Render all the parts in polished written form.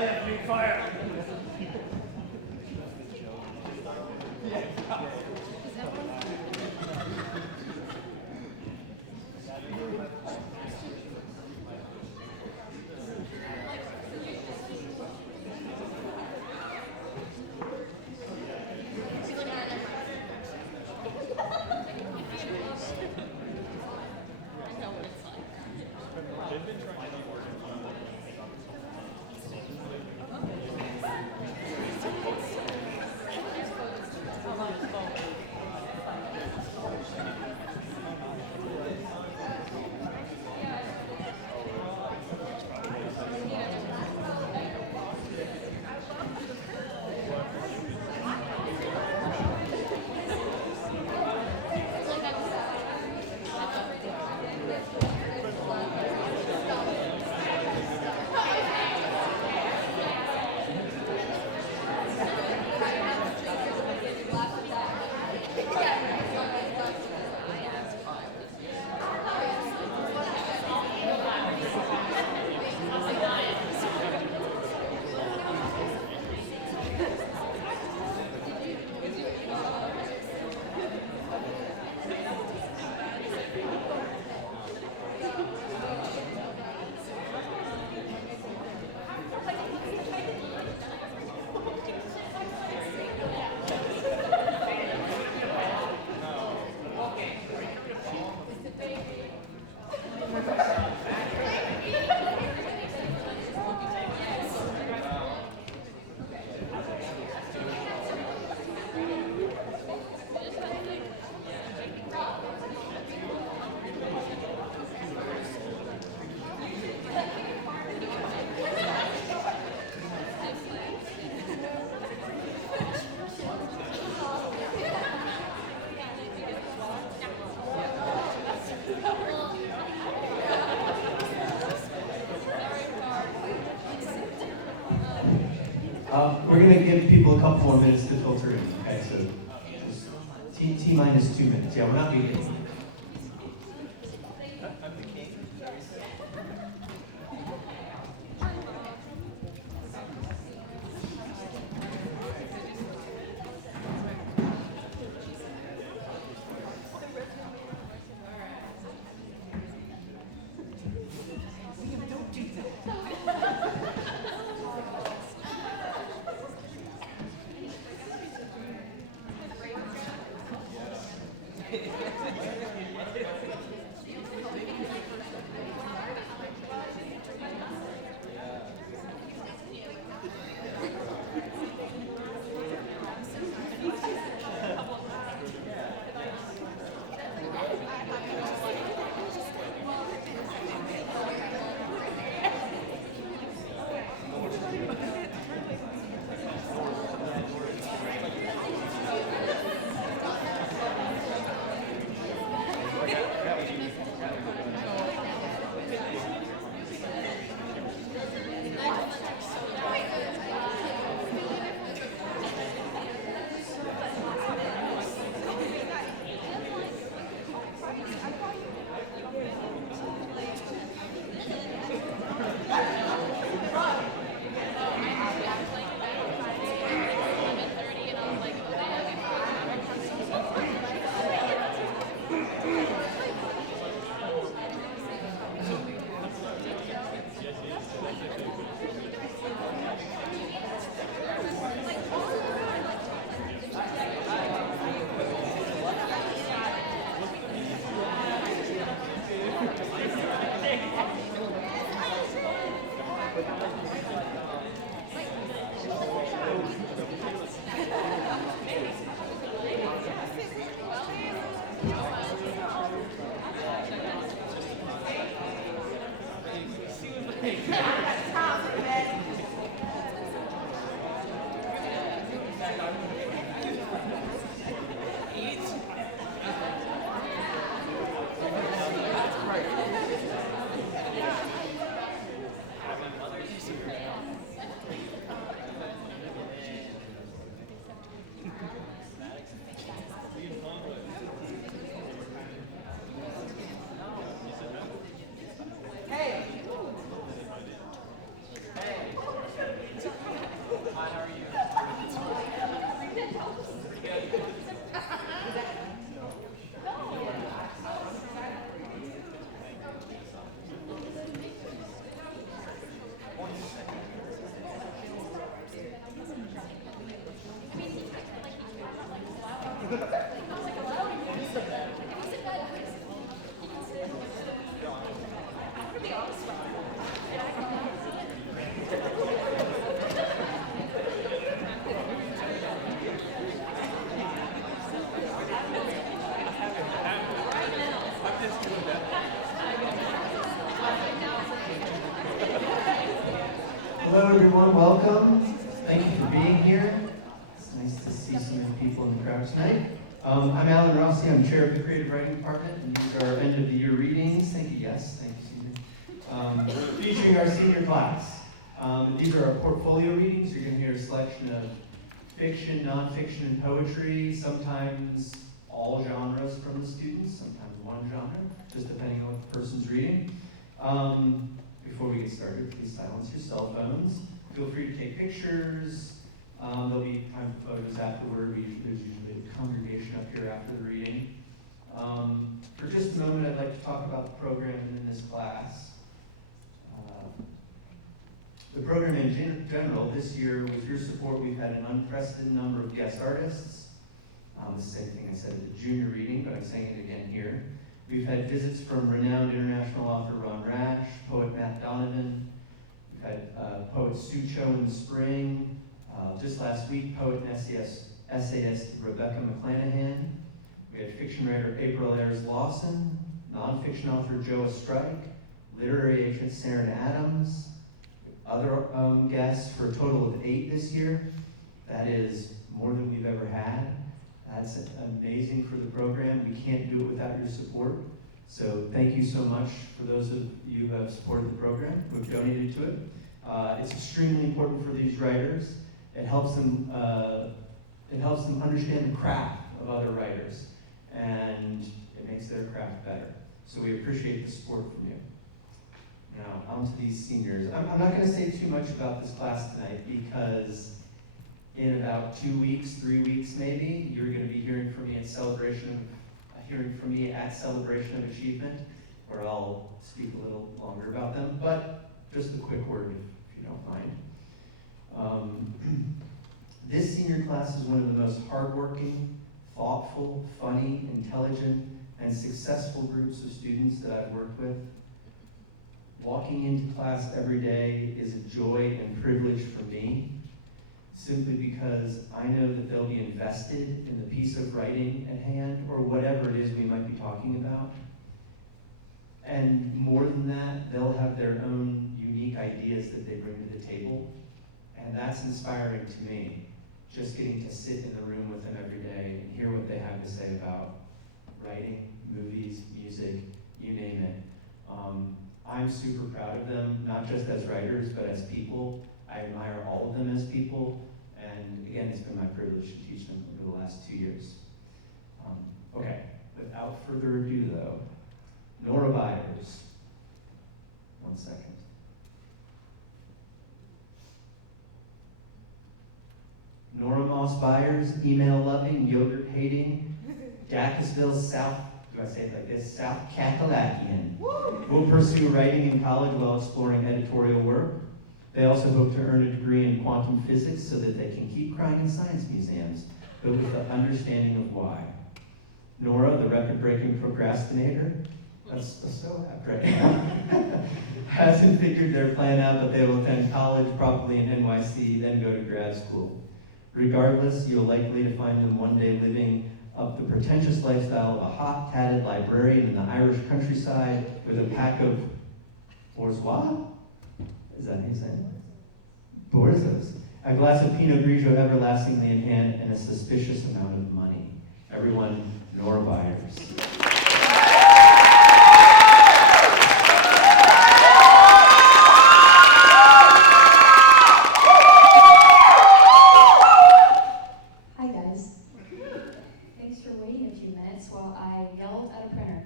have free fire. We're going to give people a couple more minutes to filter in, okay? So just T minus 2 minutes. Yeah, we're not beating. Hello everyone, welcome. Thank you for being here. It's nice to see so many people in the crowd tonight. I'm Alan Rossi, I'm chair of the Creative Writing Department, and these are our end of the year readings. Thank you, yes, thank you, Susan. Featuring our senior class. These are our portfolio readings. You're going to hear a selection of fiction, nonfiction, and poetry, sometimes all genres from the students, sometimes one genre, just depending on what the person's reading. Before we get started, please silence your cell phones. Feel free to take pictures. There'll be time for photos afterward. There's usually a congregation up here after the reading. For just a moment, I'd like to talk about the program in this class. The program in general, this year, with your support, we've had an unprecedented number of guest artists. The same thing I said at the junior reading, but I'm saying it again here. We've had visits from renowned international author Ron Rash, poet Matt Donovan. We've had poet Sue Cho in the spring. Just last week, poet and essayist Rebecca McClanahan. We had fiction writer April Ayers Lawson, nonfiction author Joa Strike, literary agent Saren Adams, other guests for a total of 8 this year. That is more than we've ever had. That's amazing for the program. We can't do it without your support. So thank you so much for those of you who have supported the program, who have donated to it. It's extremely important for these writers. It helps them understand the craft of other writers, and it makes their craft better. So we appreciate the support from you. Now, on to these seniors. I'm not going to say too much about this class tonight because in about 2 weeks, 3 weeks maybe, you're going to be hearing from me at Celebration of Achievement, where I'll speak a little longer about them, but just a quick word if you don't mind. This senior class is one of the most hardworking, thoughtful, funny, intelligent, and successful groups of students that I've worked with. Walking into class every day is a joy and privilege for me, simply because I know that they'll be invested in the piece of writing at hand, or whatever it is we might be talking about. And more than that, they'll have their own unique ideas that they bring to the table. And that's inspiring to me, just getting to sit in the room with them every day and hear what they have to say about writing, movies, music, you name it. I'm super proud of them, not just as writers, but as people. I admire all of them as people. And again, it's been my privilege to teach them over the last 2 years. Okay, without further ado though, Nora Byers. 1 second. Nora Moss Byers, email-loving, yogurt-hating, Dacusville, South, do I say it like this? South Cackalachian. Will pursue writing in college while exploring editorial work. They also hope to earn a degree in quantum physics so that they can keep crying in science museums, but with the understanding of why. Nora, the record-breaking procrastinator, that's so apt right now, hasn't figured their plan out, but they will attend college, probably in NYC, then go to grad school. Regardless, you'll likely to find them one day living up the pretentious lifestyle of a hot, tatted librarian in the Irish countryside with a pack of bourgeois? Is that how you say it? Borzos. A glass of Pinot Grigio everlastingly in hand, and a suspicious amount of money. Everyone, Nora Byers. Hi guys. Thanks for waiting a few minutes while I yelled at a printer.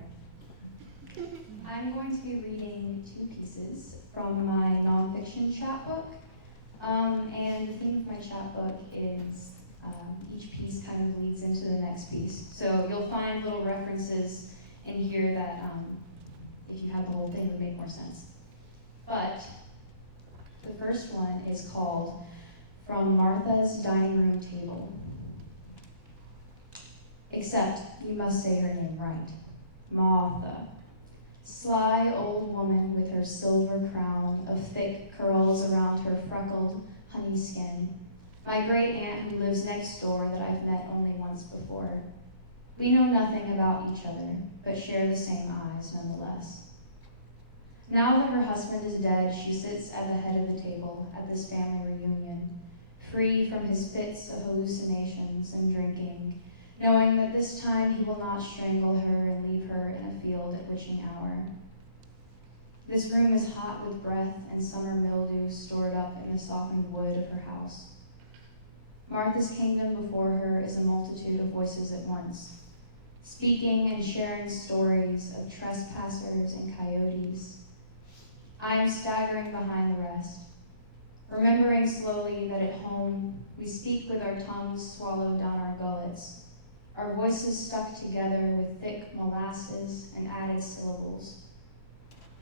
I'm going to be reading 2 pieces from my nonfiction chapbook. And the theme of my chapbook is each piece kind of leads into the next piece. So you'll find little references in here that if you had the whole thing would make more sense. But the first one is called From Martha's Dining Room Table. Except you must say her name right. Martha. Sly old woman with her silver crown of thick curls around her freckled honey skin. My great aunt who lives next door that I've met only once before. We know nothing about each other, but share the same eyes nonetheless. Now that her husband is dead, she sits at the head of the table at this family reunion, free from his fits of hallucinations and drinking, knowing that this time he will not strangle her and leave her in a field at witching hour. This room is hot with breath and summer mildew stored up in the softened wood of her house. Martha's kingdom before her is a multitude of voices at once, speaking and sharing stories of trespassers and coyotes. I am staggering behind the rest, remembering slowly that at home we speak with our tongues swallowed down our gullets, our voices stuck together with thick molasses and added syllables.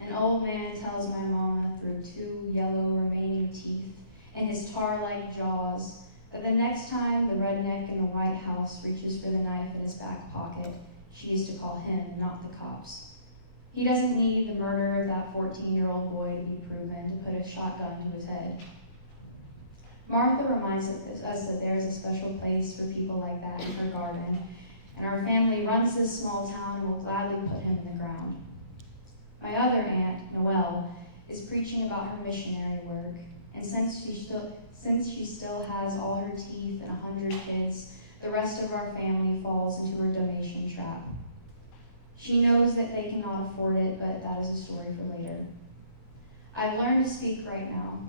An old man tells my mama through 2 yellow remaining teeth and his tar-like jaws that the next time the redneck in the White House reaches for the knife in his back pocket, she is to call him, not the cops. He doesn't need the murder of that 14-year-old boy to be proven to put a shotgun to his head. Martha reminds us that there is a special place for people like that in her garden, and our family runs this small town and will gladly put him in the ground. My other aunt, Noelle, is preaching about her missionary work, and since she still has all her teeth and 100 kids, the rest of our family falls into her donation trap. She knows that they cannot afford it, but that is a story for later. I've learned to speak right now,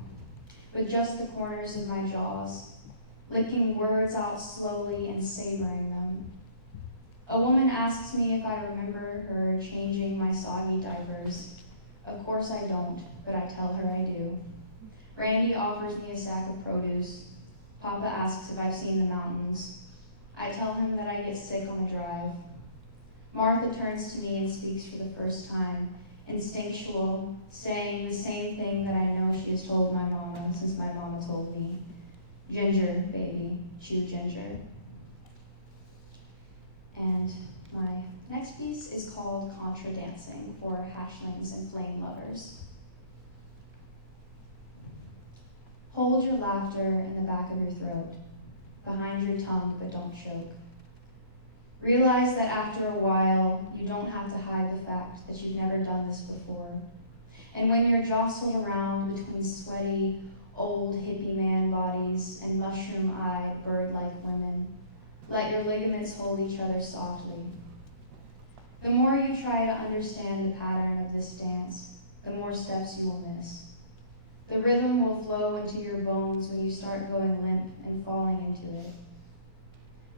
with just the corners of my jaws, licking words out slowly and savoring them. A woman asks me if I remember her changing my soggy diapers. Of course I don't, but I tell her I do. Randy offers me a sack of produce. Papa asks if I've seen the mountains. I tell him that I get sick on the drive. Martha turns to me and speaks for the first time, instinctual, saying the same thing that I know she has told my mama since my mama told me. Ginger, baby, chew ginger. And my next piece is called Contra Dancing for hatchlings and flame lovers. Hold your laughter in the back of your throat, behind your tongue, but don't choke. Realize that after a while, you don't have to hide the fact that you've never done this before. And when you're jostled around between sweaty, old hippie man bodies and mushroom-eyed, bird-like women, let your ligaments hold each other softly. The more you try to understand the pattern of this dance, the more steps you will miss. The rhythm will flow into your bones when you start going limp and falling into it.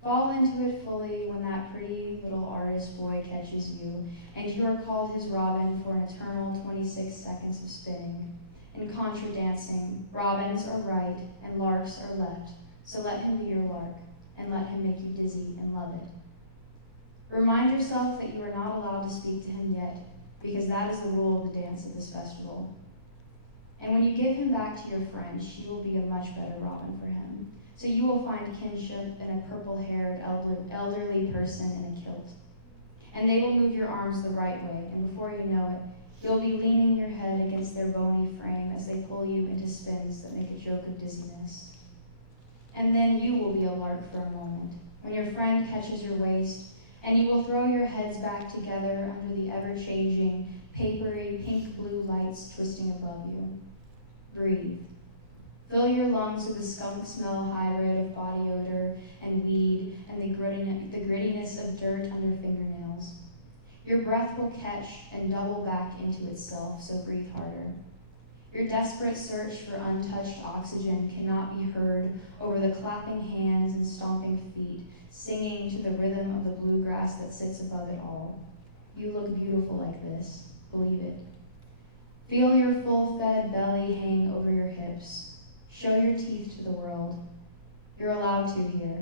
Fall into it fully when that pretty little artist boy catches you, and you are called his robin for an eternal 26 seconds of spinning. In contra dancing, robins are right and larks are left, so let him be your lark, and let him make you dizzy and love it. Remind yourself that you are not allowed to speak to him yet, because that is the rule of the dance of this festival. And when you give him back to your friend, she will be a much better robin for him. So you will find kinship in a purple-haired elderly person in a kilt. And they will move your arms the right way, and before you know it, you'll be leaning your head against their bony frame as they pull you into spins that make a joke of dizziness. And then you will be a lark for a moment, when your friend catches your waist, and you will throw your heads back together under the ever-changing, papery, pink-blue lights twisting above you. Breathe. Fill your lungs with the skunk smell hybrid of body odor and weed and the grittiness of dirt under fingernails. Your breath will catch and double back into itself, so breathe harder. Your desperate search for untouched oxygen cannot be heard over the clapping hands and stomping feet, singing to the rhythm of the bluegrass that sits above it all. You look beautiful like this, believe it. Feel your full-fed belly hang over your hips. Show your teeth to the world. You're allowed to here.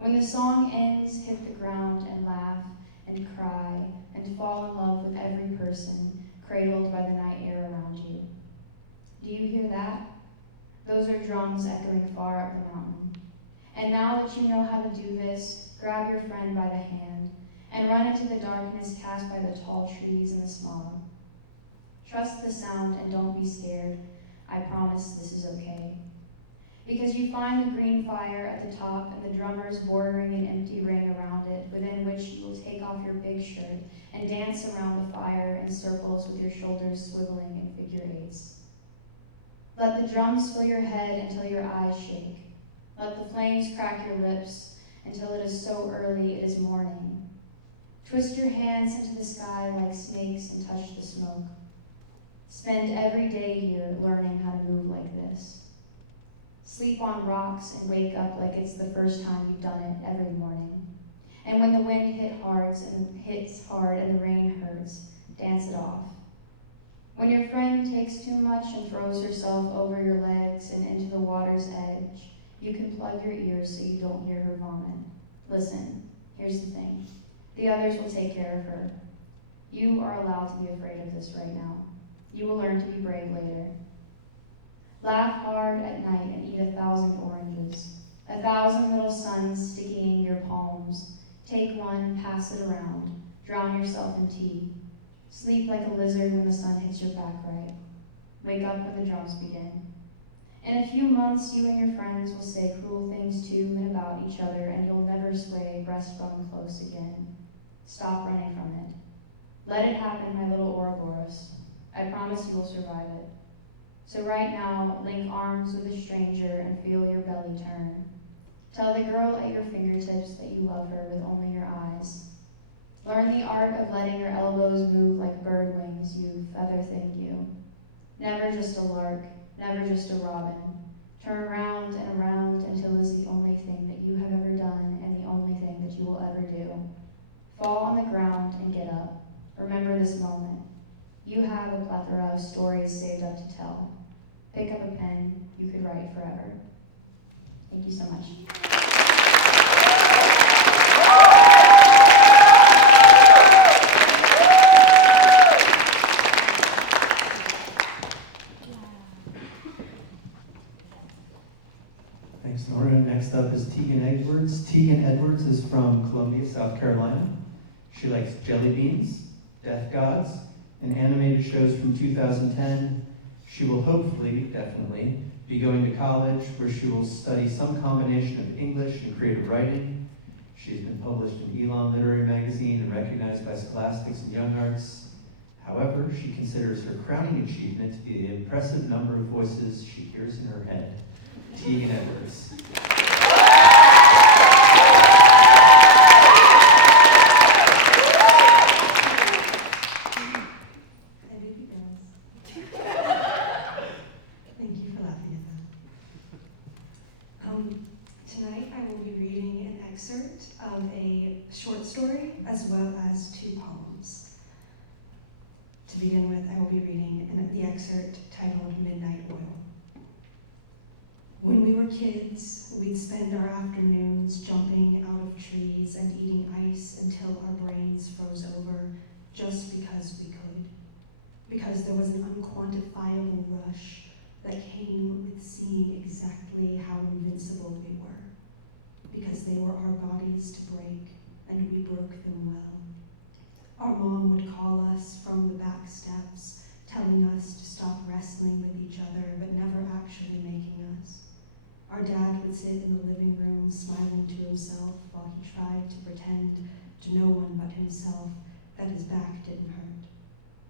When the song ends, hit the ground and laugh and cry and fall in love with every person cradled by the night air around you. Do you hear that? Those are drums echoing far up the mountain. And now that you know how to do this, grab your friend by the hand and run into the darkness cast by the tall trees and the smog. Trust the sound and don't be scared. I promise this is okay. because you find the green fire at the top and the drummers bordering an empty ring around it, within which you will take off your big shirt and dance around the fire in circles with your shoulders swiveling in figure eights. Let the drums fill your head until your eyes shake. Let the flames crack your lips until it is so early it is morning. Twist your hands into the sky like snakes and touch the smoke. Spend every day here learning how to move like this. Sleep on rocks and wake up like it's the first time you've done it every morning. And when the wind hits hard and the rain hurts, dance it off. When your friend takes too much and throws herself over your legs and into the water's edge, you can plug your ears so you don't hear her vomit. Listen, here's the thing. The others will take care of her. You are allowed to be afraid of this right now. You will learn to be brave later. Laugh hard at night and eat 1,000 oranges. 1,000 little suns sticking in your palms. Take one, pass it around. Drown yourself in tea. Sleep like a lizard when the sun hits your back right. Wake up when the drums begin. In a few months, you and your friends will say cruel things to and about each other, and you'll never sway breastbone close again. Stop running from it. Let it happen, my little Ouroboros. I promise you will survive it. So right now, link arms with a stranger and feel your belly turn. Tell the girl at your fingertips that you love her with only your eyes. Learn the art of letting your elbows move like bird wings, you feather-thin you. Never just a lark, never just a robin. Turn round and around until it is the only thing that you have ever done and the only thing that you will ever do. Fall on the ground and get up. Remember this moment. You have a plethora of stories saved up to tell. Pick up a pen, you could write forever. Thank you so much. Thanks, Nora. Next up is Tegan Edwards. Tegan Edwards is from Columbia, South Carolina. She likes jelly beans, death gods, and animated shows from 2010. She will hopefully, definitely, be going to college where she will study some combination of English and creative writing. She's been published in Elon Literary Magazine and recognized by Scholastics and Young Arts. However, she considers her crowning achievement to be the impressive number of voices she hears in her head. Tegan Edwards. Tonight I will be reading an excerpt of a short story as well as 2 poems. To begin with, I will be reading the excerpt titled Midnight Oil. When we were kids, we'd spend our afternoons jumping out of trees and eating ice until our brains froze over just because we could. Because there was an unquantifiable rush that came with seeing exactly how invincible we were. Because they were our bodies to break, and we broke them well. Our mom would call us from the back steps, telling us to stop wrestling with each other, but never actually making us. Our dad would sit in the living room, smiling to himself while he tried to pretend to no one but himself that his back didn't hurt.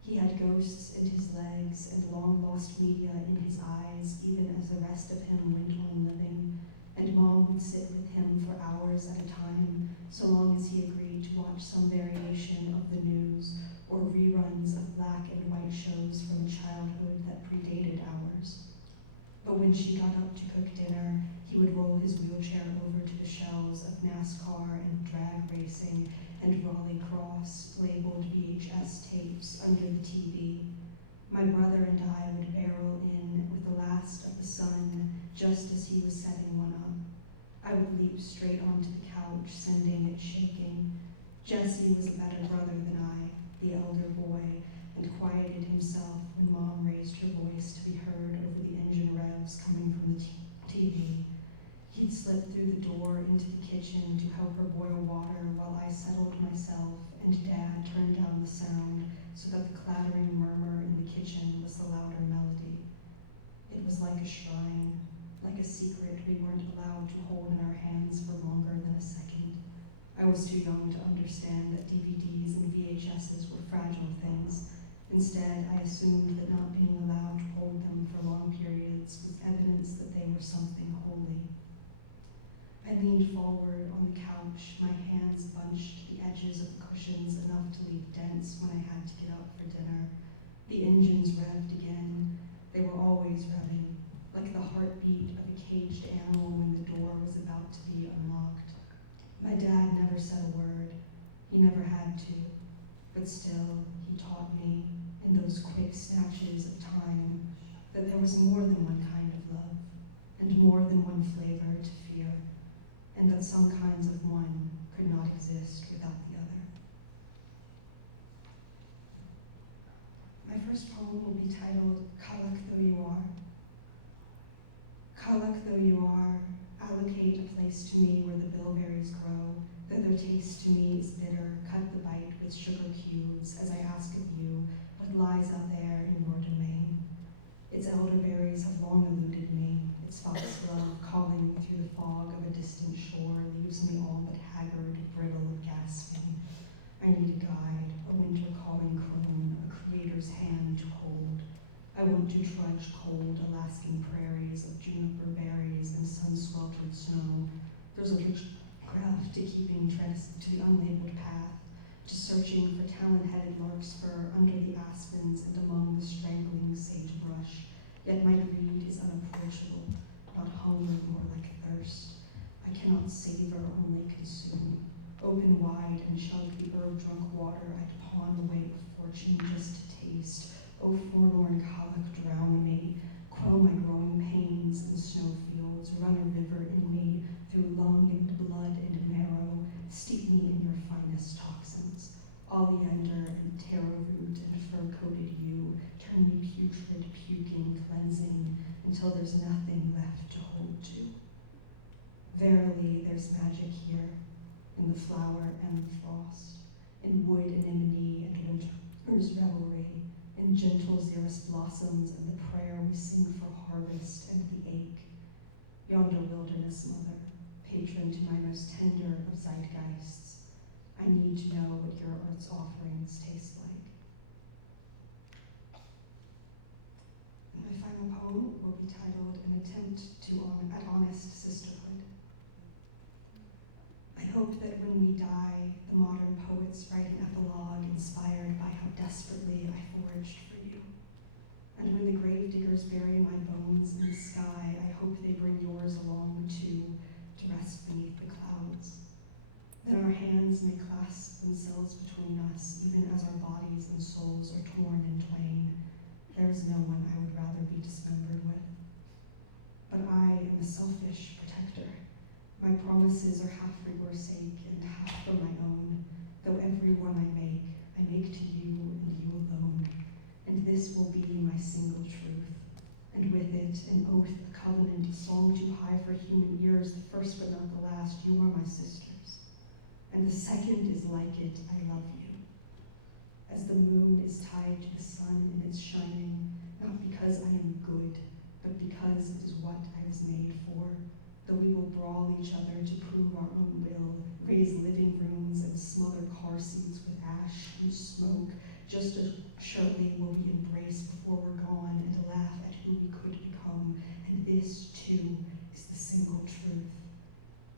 He had ghosts in his legs and long-lost media in his eyes, even as the rest of him went on living, and Mom would sit with him for hours at a time, so long as he agreed to watch some variation of the news or reruns of black and white shows from a childhood that predated ours. But when she got up to cook dinner, he would roll his wheelchair over to the shelves of NASCAR and drag racing and Raleigh Cross labeled VHS tapes under the TV. My brother and I would barrel in with the last of the sun just as he was setting one up. I would leap straight onto the couch, sending it shaking. Jesse was a better brother than I, the elder boy, and quieted himself when Mom raised her voice to be heard over the engine revs coming from the TV. He'd slip through the door into the kitchen to help her boil water while I settled myself, and Dad turned down the sound so that the clattering murmur in the kitchen was the louder melody. It was like a shrine, like a secret we weren't allowed to hold in our hands for longer than a second. I was too young to understand that DVDs and VHSs were fragile things. Instead, I assumed that not being allowed to hold them for long periods was evidence that they were something holy. I leaned forward on the couch, my hands bunched the edges of the cushions enough to leave dents when I had to get up for dinner. The engines revved again. They were always revving, like the heartbeat of a caged animal when the door was about to be unlocked. My dad never said a word. He never had to. But still, he taught me, in those quick snatches of time, that there was more than one kind of love, and more than one flavor to fear, and that some kinds of one could not exist without the other. My first poem will be titled Kalak Though You Are. Kalak though you are, allocate a place to me where the bilberries grow, that their taste to me is bitter, cut the bite with sugar cubes, as I ask of you, what lies out there in your domain. Its elderberries have long eluded me, its foxglove calling through the fog of a distant shore leaves me all but haggard, brittle, and gasping. I need a guide, a winter calling crone, a creator's hand to hold. I want to trudge cold Alaskan prairies of juniper berries and sun-sweltered snow. There's a rich craft to keeping tresses to the unlabeled path, to searching for talon-headed larkspur under the aspens and among the strangling sagebrush. Yet my greed is unapproachable, not hunger nor like thirst. I cannot savor, only consume. Open wide and chug the herb-drunk water I'd pawn away with fortune just to taste. O forlorn Kalak, drown me, quell my growing pains in snowfields, run a river in me through lung and blood and marrow, steep me in your finest toxins. Oleander and taro root and fur-coated yew, turn me putrid, puking, cleansing, until there's nothing left to hold to. Verily, there's magic here, in the flower and the frost, in wood anemone and winter's revelry, in gentle xeris blossoms and the prayer we sing for harvest and the ache. Yonder wilderness mother, patron to my most tender of zeitgeists, I need to know what your earth's offerings taste like. My final poem will be titled An Attempt at Honest Sisterhood. I hope that when we die, the modern poets write an epilogue inspired by how desperately I foraged for you. And when the grave diggers bury my bones in the sky, I hope they bring yours along too, to rest beneath the clouds. Then our hands may clasp themselves between us, even as our bodies and souls are torn in twain. There is no one I would rather be dismembered with. But I am a selfish protector. My promises are half for your sake and half for my own, though every one I make to you and you alone. And this will be my single truth, and with it an oath, a covenant, a song too high for human ears, the first but not the last, you are my sisters. And the second is like it, I love you. As the moon is tied to the sun in its shining, not because I am good, but because it is what I was made for. Though we will brawl each other to prove our own will, raise living rooms and smother car seats with ash and smoke, just as surely will we embrace before we're gone and laugh at who we could become. And this, too, is the single truth.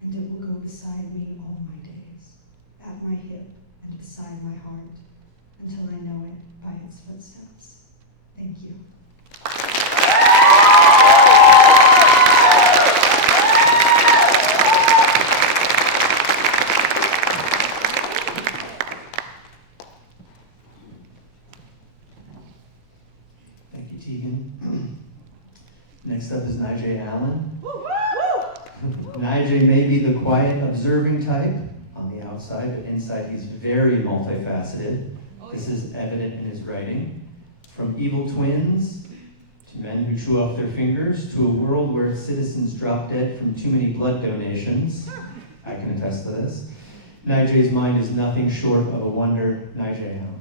And it will go beside me all my days, at my hip and beside my heart, until I know it by its footsteps. Thank you. Next up is Nijay Allen. Nijay may be the quiet, observing type on the outside, but inside he's very multifaceted. This is evident in his writing. From evil twins, to men who chew off their fingers, to a world where citizens drop dead from too many blood donations. I can attest to this. Nijay's mind is nothing short of a wonder. Nijay Allen.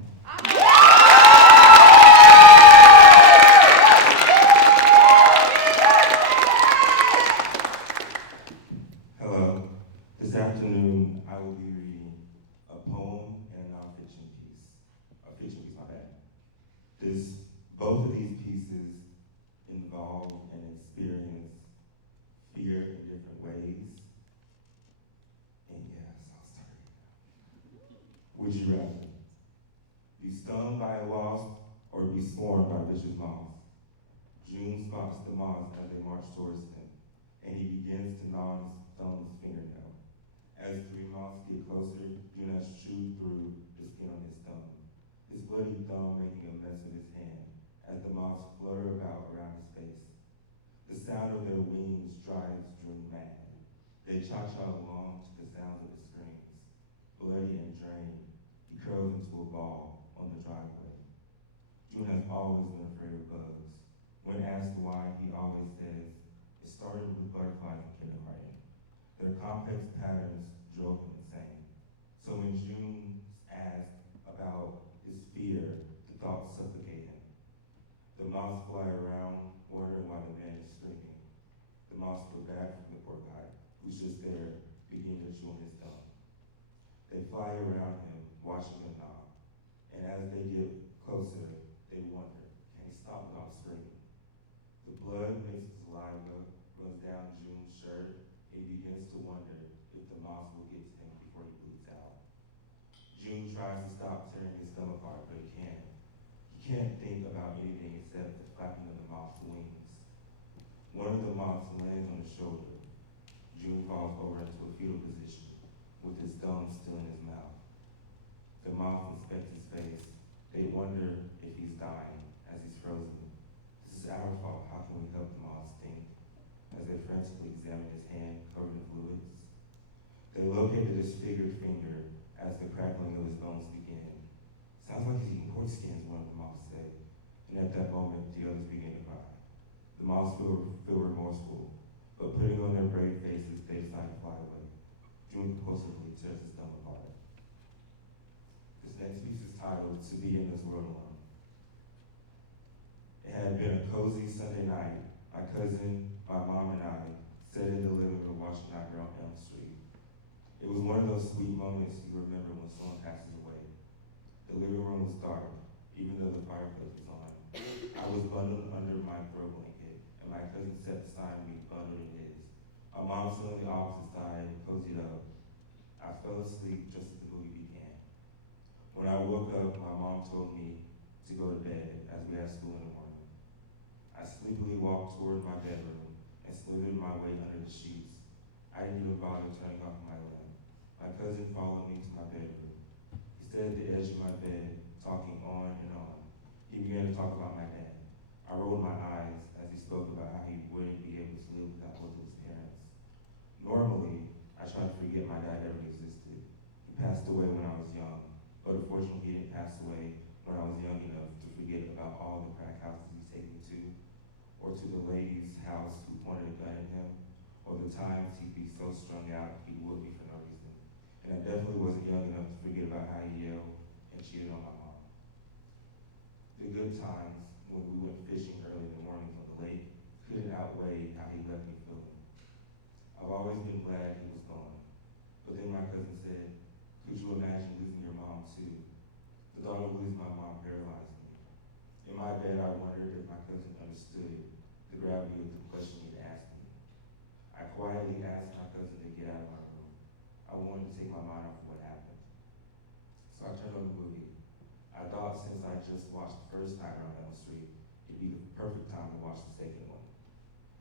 spots the moths as they march towards him, and he begins to gnaw his thumb's fingernail. As the three moths get closer, Jonas chews through the skin on his thumb, his bloody thumb making a mess of his hand as the moths flutter about around his face. The sound of their wings drives June mad. They cha-cha along to the sounds of his screams. Bloody and drained, he curls into a ball on the driveway. June has always been afraid of bugs. When asked why, he always says, it started with butterflies in kindergarten. Their complex patterns drove him insane. So when June asked about his fear, the thoughts suffocate him. The moths fly around, wondering why the man is screaming. The moths feel bad for the poor guy, who's just there, beginning to chew on his thumb. They fly around him, watching him gnaw. And as they get closer, they wonder, can he stop without screaming? The blood mixed with saliva runs down June's shirt, and he begins to wonder if the moths will get to him before he bleeds out. June tries to stop tearing his thumb apart, but he can't. He can't think about anything except the flapping of the moth's wings. One of the moths lands on his shoulder. June falls over into a fetal position, with his thumb still in his mouth. The moths inspect his face. They wonder if he's dying as he's frozen. This is our fault. How can we help the moths think? As they frantically examine his hand covered in fluids. They located his disfigured finger as the crackling of his bones began. Sounds like he's eating pork skins, one of the moths said. And at that moment, the others began to cry. The moths feel remorseful, but putting on their brave faces, they decide to fly away. June compulsively tears his thumb apart. This next piece is titled, To Be in This World Alone. It had been a cozy Sunday night. My cousin, my mom, and I sat in the living room watching Nightmare on Elm Street. It was one of those sweet moments you remember when someone passes away. The living room was dark, even though the fireplace was on. I was bundled under my throw blanket, and my cousin sat beside me, bundled in his. My mom stood on the opposite side and cozied up. I fell asleep just as the movie began. When I woke up, my mom told me to go to bed as we had school in the morning. I sleepily walked toward my bedroom and slithered my way under the sheets. I didn't even bother turning off my lamp. My cousin followed me to my bedroom. He stood at the edge of my bed, talking on and on. He began to talk about my dad. I rolled my eyes as he spoke about how he wouldn't be able to live without both of his parents. Normally, I try to forget my dad ever existed. He passed away when I was young, but unfortunately he didn't pass away when I was young enough to forget about all the crack houses he's taken me to, or to the lady's house who pointed a gun at him, or the times he'd be so strung out he would me for no reason. And I definitely wasn't young enough to forget about how he yelled and cheated on my mom. The good times when we went fishing early in the mornings on the lake couldn't outweigh how he left me feeling. I've always been glad he was gone. But then my cousin said, could you imagine losing your mom too? The thought of losing my mom paralyzed me. In my bed, I wondered if my cousin understood the gravity of the question he'd asked me. I quietly asked my cousin to get out of my room. I wanted to take my mind off of what happened. So I turned on the movie. I thought since I just watched the first Nightmare on Elm Street, it'd be the perfect time to watch the second one.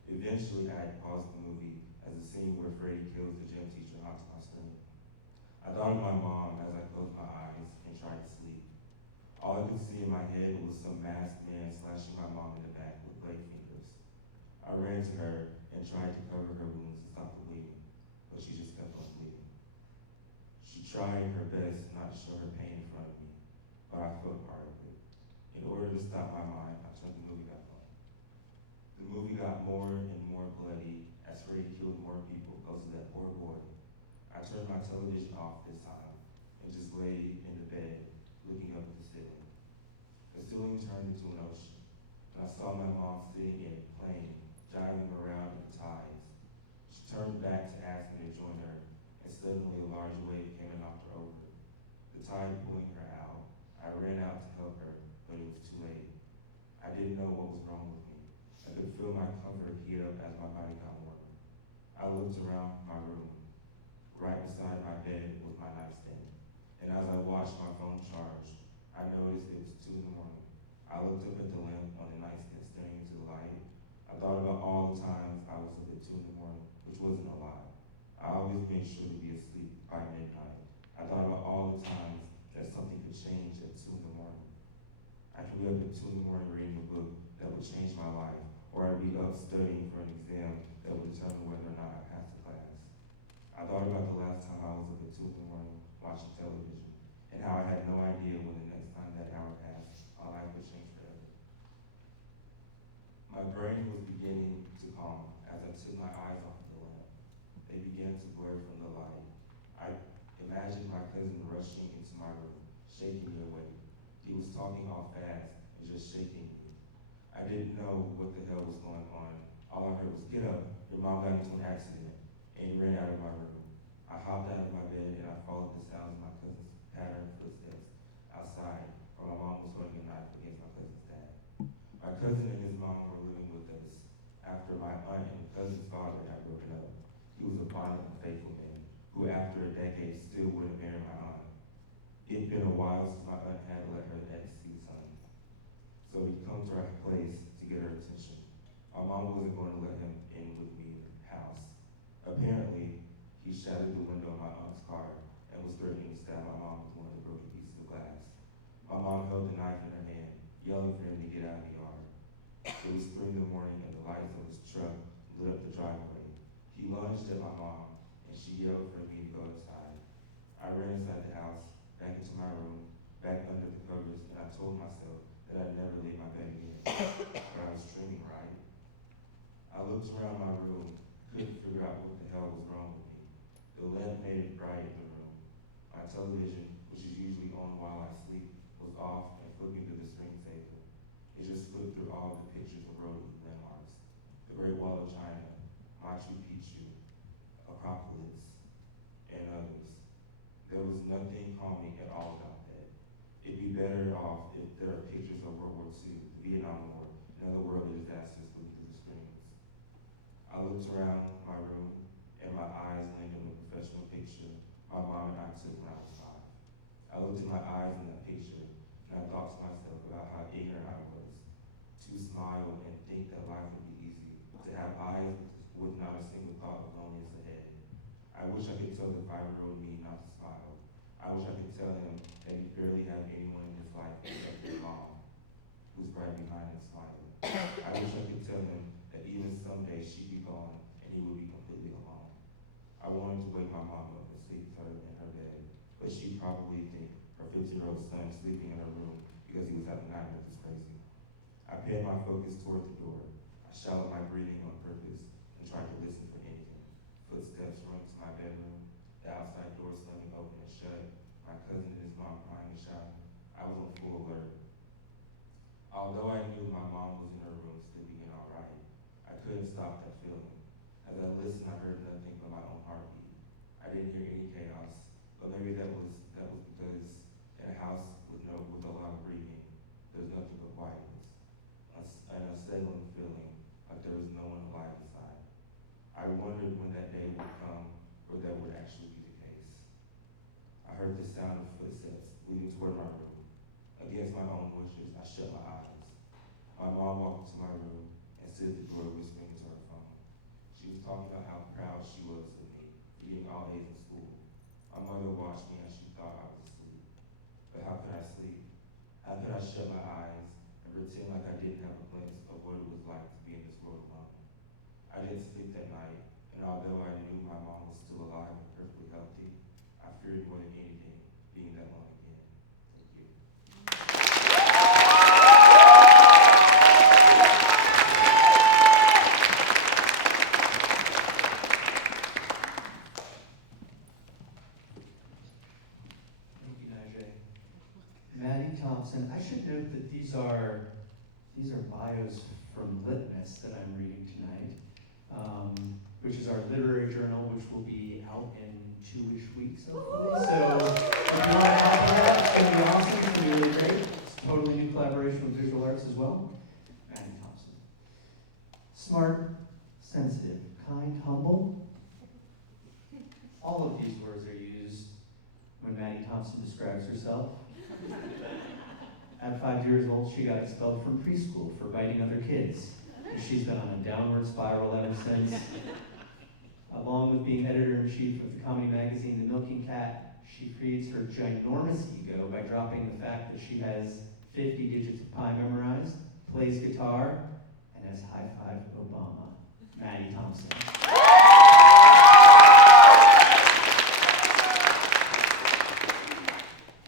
Eventually, I had paused the movie as the scene where Freddy kills the gym teacher onto my screen. I thought of my mom as I closed my eyes and tried to sleep. All I could see in my head was some masked man slashing my mom in the back with blade fingers. I ran to her and tried to cover her wounds and stop the bleeding, but she just kept on bleeding. She tried her best not to show her pain in front of me, but I felt part of it. In order to stop my mind, I turned the movie back on. The movie got more and more bloody as Freddy killed more people close to that poor boy. I turned my television off this time and just lay in the bed, looking up at the ceiling. The ceiling turned into an ocean, and I saw my mom sitting in it, playing, driving around in the tides. She turned back to ask me to join her, and suddenly a large wave came and knocked her over. The tide pulling her out. I ran out to help her, but it was too late. I didn't know what was wrong with me. I could feel my comfort heat up as my body got warmer. I looked around my room. Right beside my bed was my nightstand, and as I watched my phone charge, I noticed it was 2 in the morning. I looked up at the lamp on the nightstand, staring into the light. I times I was up at 2 in the morning, which wasn't a lie. I always made sure to be asleep by midnight. I thought about all the times that something could change at 2 in the morning. I could be up at 2 in the morning reading a book that would change my life, or I'd be up studying for an exam that would determine whether or not I passed the class. I thought about the last time I was up at 2 in the morning watching television, and how I had no idea when the next time that hour passed, my life would change forever. My brain was beginning to calm as I took my eyes off the lamp. They began to blur from the light. I imagined my cousin rushing into my room, shaking me awake. He was talking all fast and just shaking me. I didn't know what the hell was going on. All I heard was, "Get up, your mom got into an accident," and he ran out of my room. I hopped out of my bed and I followed the sounds of my cousin's patterned footsteps outside, where my mom was holding a knife against my cousin's dad. My cousin and his mom were living with us after my aunt and cousin's father had broken up. He was a violent and faithful man who, after a decade, still wouldn't marry my aunt. It'd been a while since my aunt had let her ex see the son, so he'd come to our place to get her attention. My mom wasn't going to let him in with me in the house. Apparently, he shattered the window of my aunt's car and was threatening to stab my mom with one of the broken pieces of glass. My mom held the knife in her hand, yelling for him to get out of the yard. It was 3 in the morning and the lights of his truck lit up the driveway. He lunged at my mom and she yelled for me to go inside. I ran inside the house, back into my room, back under the covers, and I told myself that I'd never leave my bed again. But I was dreaming, right? I looked around my room, couldn't figure out what the hell was wrong with me. The lamp made it bright in the room. My television, which is usually on while I sleep, was off and flipping through the screensaver. It just flipped through all the pictures of road landmarks. The Great Wall of China, Machu Picchu, Acropolis, and others. There was nothing calming at all about that. It'd be better off if there are pictures of World War II, the Vietnam War, and other worldly disasters flipping through the screens. I looked around my room and my eyes landed on a professional picture my mom and I took when I was 5. I looked at my eyes in that picture and I thought to myself about how ignorant I was to smile and think that life would be easy, to have eyes with not a single thought of loneliness ahead. I wish I could tell the 5-year-old me not to smile. I wish I could tell him that he barely had anyone in his life except his mom, who's right behind him smiling. I wish I could tell him that even someday she'd be gone and he would be completely alone. I wanted to wake my mom up and sleep with her in her bed, but she'd probably think her 15-year-old son sleeping in her room because he was having nightmares was crazy. I paired my focus toward the door. I shallowed my breathing on purpose and tried to listen for anything. Footsteps running to my bedroom, the outside door slamming open and shut, my cousin and his mom crying and shouting. I was on full alert. Although I knew my mom was in her room sleeping in all right, I couldn't stop that feeling. As I listened, I heard nothing but my own heartbeat. I didn't hear any chaos, but maybe that was because in a house with a lot of breathing, there's nothing but quietness, an unsettling feeling like there was no one alive inside. I wondered when that day would come where that would actually be the case. I heard the sound of footsteps leading toward my room. Against my own wishes, I shut my eyes. My mom walked into my room and stood at the door whispering into her phone. She was talking about how proud she was of me for getting all A's in school. My mother watched me as she thought I was asleep. But how could I sleep? How could I shut my eyes and pretend like I didn't have a glimpse of what it was like to be in this world alone? I didn't sleep that night, and although I knew my mom was still alive and perfectly healthy, I feared more than anything being that alone again. Thank you. Thank you, Najee. Maddie Thompson. I should note that these are bios from Litmus that I'm reading tonight, which is our literary journal, which will be out in 2-ish weeks, hopefully. So if you want to help that, it's going to be awesome. It's going to be really great. It's a totally new collaboration with Visual Arts as well. Maddie Thompson. Smart, sensitive, kind, humble. All of these words are used when Maddie Thompson describes herself. At 5 years old, she got expelled from preschool for biting other kids. She's been on a downward spiral ever since. Along with being editor-in-chief of the comedy magazine The Milking Cat, she feeds her ginormous ego by dropping the fact that she has 50 digits of pi memorized, plays guitar, and has high-fived Obama. Maddie Thompson.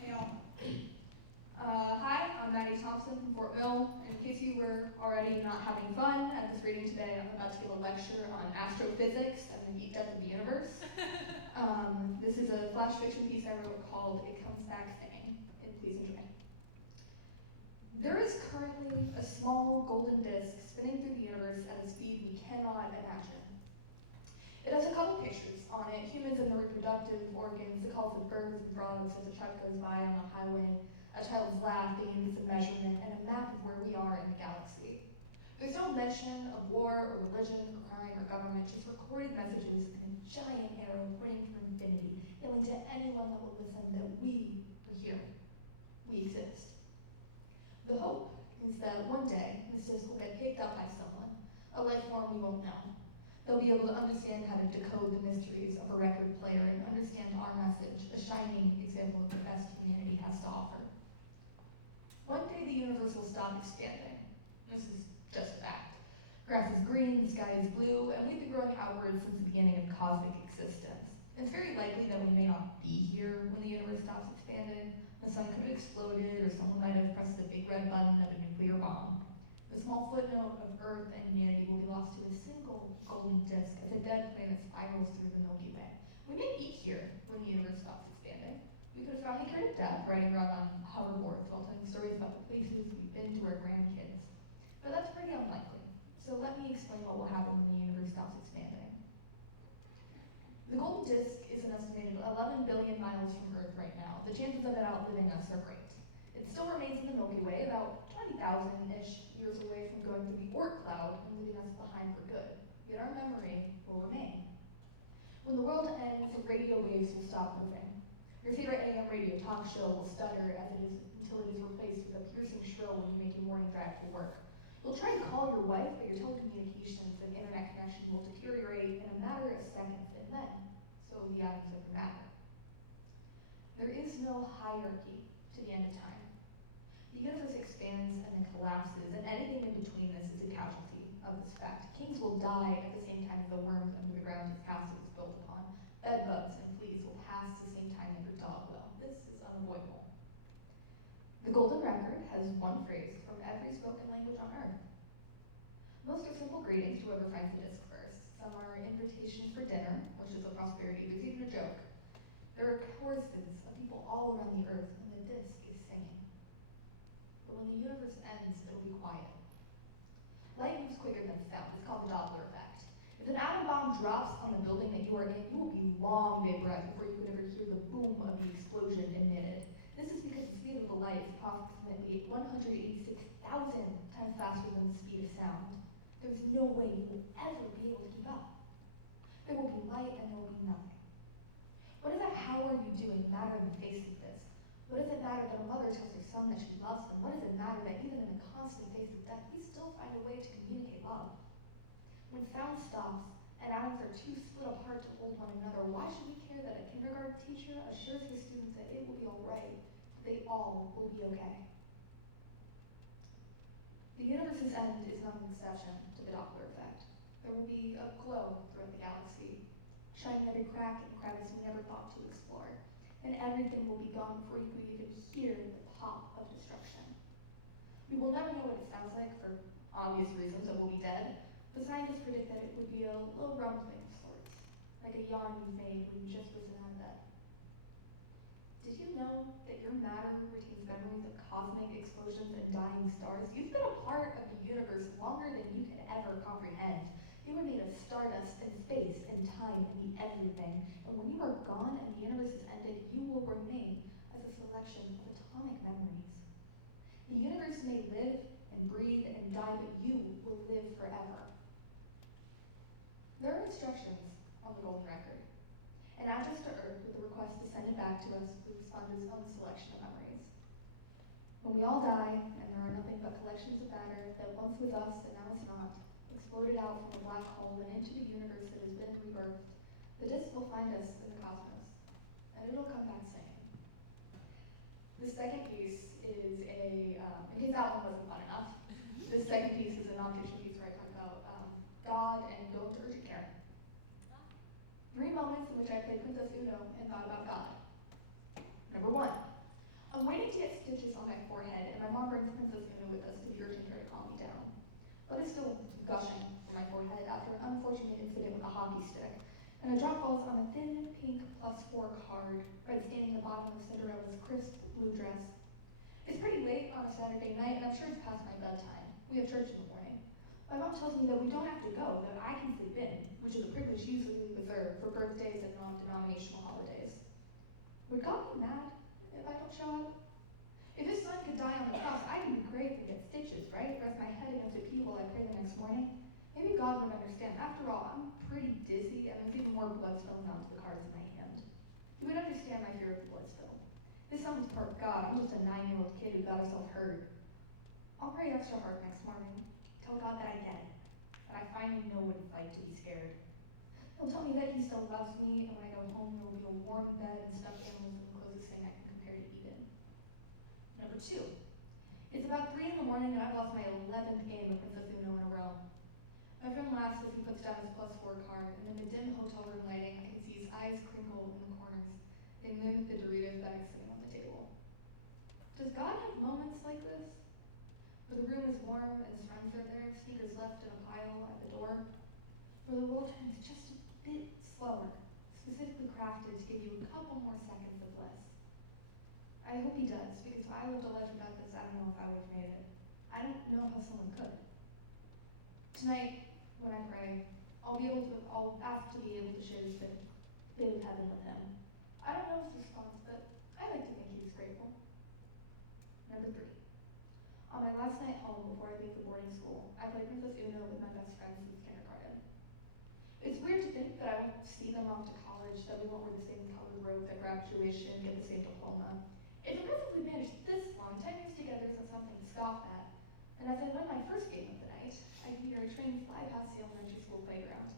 Hey all. Hi, I'm Maddie Thompson from Fort Mill. In case you were already not having fun at this reading today, I'm about to give a lecture on astrophysics and the heat death of the universe. This is a flash fiction piece I wrote called It Comes Back Singing, and please enjoy. There is currently a small golden disk spinning through the universe at a speed we cannot imagine. It has a couple pictures on it, humans and their reproductive organs, the calls of birds and frogs as a truck goes by on the highway, a child's laugh being used as a measurement, and a map of where we are in the galaxy. There's no mention of war or religion or crime or government, just recorded messages and a giant arrow pointing for infinity, yelling to anyone that will listen that we are here. We exist. The hope is that one day this disc will get picked up by someone, a life form we won't know. They'll be able to understand how to decode the mysteries of a record player and understand our message, a shining example of the best humanity has to offer. One day the universe will stop expanding. This is just a fact. Grass is green, the sky is blue, and we've been growing outwards since the beginning of cosmic existence. It's very likely that we may not be here when the universe stops expanding. The sun could have exploded, or someone might have pressed the big red button of a nuclear bomb. The small footnote of Earth and humanity will be lost to a single golden disk as a dead planet spirals through the Milky Way. We may be here when the universe stops expanding. We could have finally cured of death, riding around on hoverboards while telling stories about the places we've been to our grandkids. But that's pretty unlikely. So let me explain what will happen when the universe stops expanding. The golden disk is an estimated 11 billion miles from Earth right now. The chances of it outliving us are great. It still remains in the Milky Way, about 20,000-ish years away from going through the Oort cloud and leaving us behind for good. Yet our memory will remain. When the world ends, radio waves will stop moving. Your favorite AM radio talk show will stutter until it is replaced with a piercing shrill when you make your morning drive to work. You'll try to call your wife, but your telecommunications and internet connection will deteriorate in a matter of seconds, and then, so will the atoms of your matter. There is no hierarchy to the end of time. The universe expands and then collapses, and anything in between this is a casualty of this fact. Kings will die at the same time as the worms under the ground his castle is built upon. Bedbugs and fleas will pass the same time that your dog will. This is unavoidable. The golden record has one phrase from every spoken language on Earth. Most are simple greetings to whoever finds the disc first. Some are invitations for dinner, which is a prosperity. There's even a joke. There are choruses of people all around the Earth, and the disc is singing. But when the universe ends, it'll be quiet. Light moves quicker than sound. It's called the Doppler effect. If an atom bomb drops on the building that you are in, you will be long vaporized before you could ever hear the boom of the explosion emitted. This is because the speed of the light is approximately 186,000 times faster than the speed of sound. There's no way you will ever be able to keep up. There will be light and there will be nothing. What does that "how are you doing" matter in the face of this? What does it matter that a mother tells her son that she loves him? What does it matter that even in the constant face of death, we still find a way to communicate love? When sound stops and atoms are too split apart to hold one another, why should we care that a kindergarten teacher assures his students that it will be all right, that they all will be okay? The universe's end is not an exception to the Doppler effect. There will be a glow throughout the galaxy, shining every crack and crevice we never thought to explore, and everything will be gone before you could even hear the pop of destruction. We will never know what it sounds like for obvious reasons, that we'll be dead, but scientists predict that it would be a little rumbling of sorts, like a yawn you made when you just risen out of bed. Did you know that your matter retains memories of cosmic explosions and dying stars? You've been a part of the universe longer than you can ever comprehend. You were made of stardust and space and time and the everything. And when you are gone and the universe is ended, you will remain as a selection of atomic memories. The universe may live and breathe and die, but you will live forever. There are instructions on the golden record. An address to Earth with a request to send it back to us who responded on the selection of memories. When we all die, and there are nothing but collections of matter that once was us and now is not, exploded out from a black hole and into the universe that has been rebirthed, the disk will find us in the cosmos, and it'll come back singing. The second piece is in case that one wasn't fun enough, the second piece is a nonfiction piece where I talk about God and going to urgent care. 3 moments in which I played Princess Uno and thought about God. Number 1, I'm waiting to get stitches on my forehead, and my mom brings Princess Uno with us to the urgent care to calm me down. Blood is still gushing from my forehead after an unfortunate incident with a hockey stick, and a drop falls on a thin pink +4 card right staining the bottom of Cinderella's crisp blue dress. It's pretty late on a Saturday night, and I'm sure it's past my bedtime. We have church in the morning. My mom tells me that we don't have to go, that I can sleep in, which is a privilege usually reserved for birthdays and non-denominational holidays. Would God be mad if I don't show up? If his son could die on the cross, I can be grave and get stitches, right? Rest my head against a pea while I pray the next morning. Maybe God would understand. After all, I'm pretty dizzy, and there's even more blood spilling onto the cards in my hand. He would understand my fear of the blood spill. This sounds part God. I'm just a 9-year-old kid who got herself hurt. I'll pray extra hard next morning. Tell God that I get it. That I finally know what it's like to be scared. He'll tell me that he still loves me, and when I go home, there will be a warm bed and stuffed animals and the closest thing I can compare to Eden. Number 2. It's about 3 in the morning, and I've lost my 11th game of Princess Uno in a row. My friend laughs as he puts down his +4 card, and in the dim hotel room lighting, I can see his eyes crinkle in the corners. They mimic the Doritos bag sitting on the table. Does God have moments like this? Where the room is warm and his friends are there, sneakers left in a pile at the door? Where the world turns just a bit slower, specifically crafted to give you a couple more seconds of bliss? I hope he does, because if I lived a life without this, I don't know if I would have made it. I don't know how someone could. Tonight, when I pray, I'll ask to be able to share this bit of heaven with him. I don't know his response, but I like to think he was grateful. Number 3. On my last night home before I leave the boarding school, I played Princess Uno with my best friends since kindergarten. It's weird to think that I won't see them off to college, that we won't wear the same colored robe at graduation, get the same diploma. It's impressive we managed this long. 10 years together isn't something to scoff at. And as I won my first game of the night, I could hear a train fly past the elementary school playground.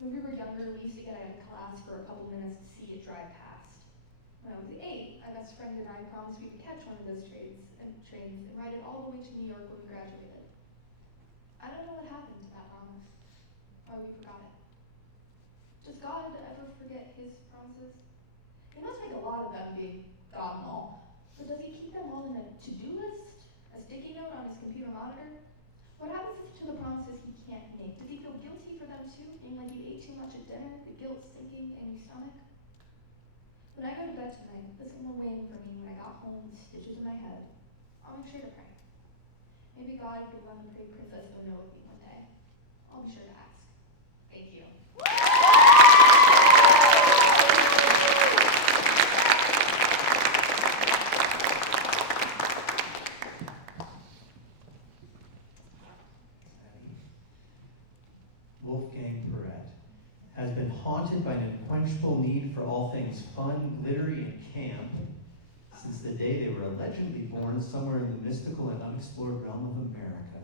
When we were younger, we used to get out of class for a couple minutes to see it drive past. When I was 8, my best friend and I promised we could catch one of those trains and ride it all the way to New York when we graduated. I don't know what happened to that promise, or we forgot it. Does God ever forget his promises? It must make a lot of them being God and all, but does he keep them all in a to-do list? A sticky note on his computer monitor? What happens to the promises he can't make? Does he feel guilty for them too, feeling like you ate too much at dinner, the guilt sinking in your stomach? When I go to bed tonight, the same one waiting for me when I got home with stitches in my head, I'll make sure to pray. Maybe God could let me play Princess Uno with me one day. I'll be sure to ask. Thank you. Wolfgang Perret has been haunted by an unquenchable need for all things fun, glittery, and camp since the day they were allegedly born somewhere in the mystical and unexplored realm of America.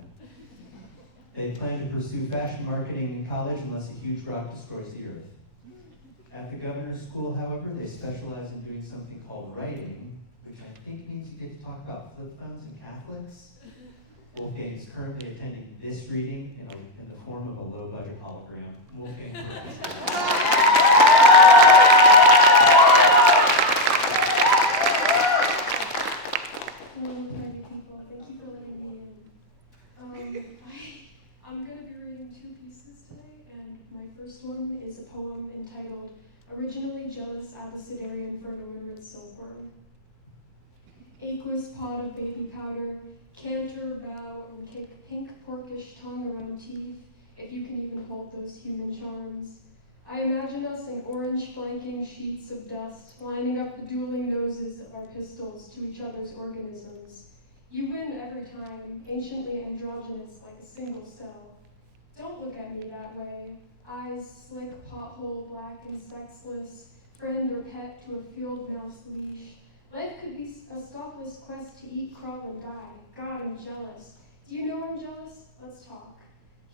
They plan to pursue fashion marketing in college unless a huge rock destroys the earth. At the governor's school, however, they specialize in doing something called writing, which I think means you get to talk about flip phones and Catholics. Wolfgang is currently attending this reading in the form of a low-budget hologram. Wolfgang Perret. I'm going to be reading 2 pieces today, and my first one is a poem entitled Originally Jealous Abecedarian Fernomerid Silkworm. Aqueous pot of baby powder, canter, bow, and kick pink porkish tongue around teeth, if you can even hold those human charms. I imagine us in orange flanking sheets of dust, lining up the dueling noses of our pistols to each other's organisms. You win every time, anciently androgynous like a single cell. Don't look at me that way. Eyes slick, pothole, black and sexless, friend or pet to a field mouse leash. Life could be a stopless quest to eat, crawl, and die. God, I'm jealous. Do you know I'm jealous? Let's talk.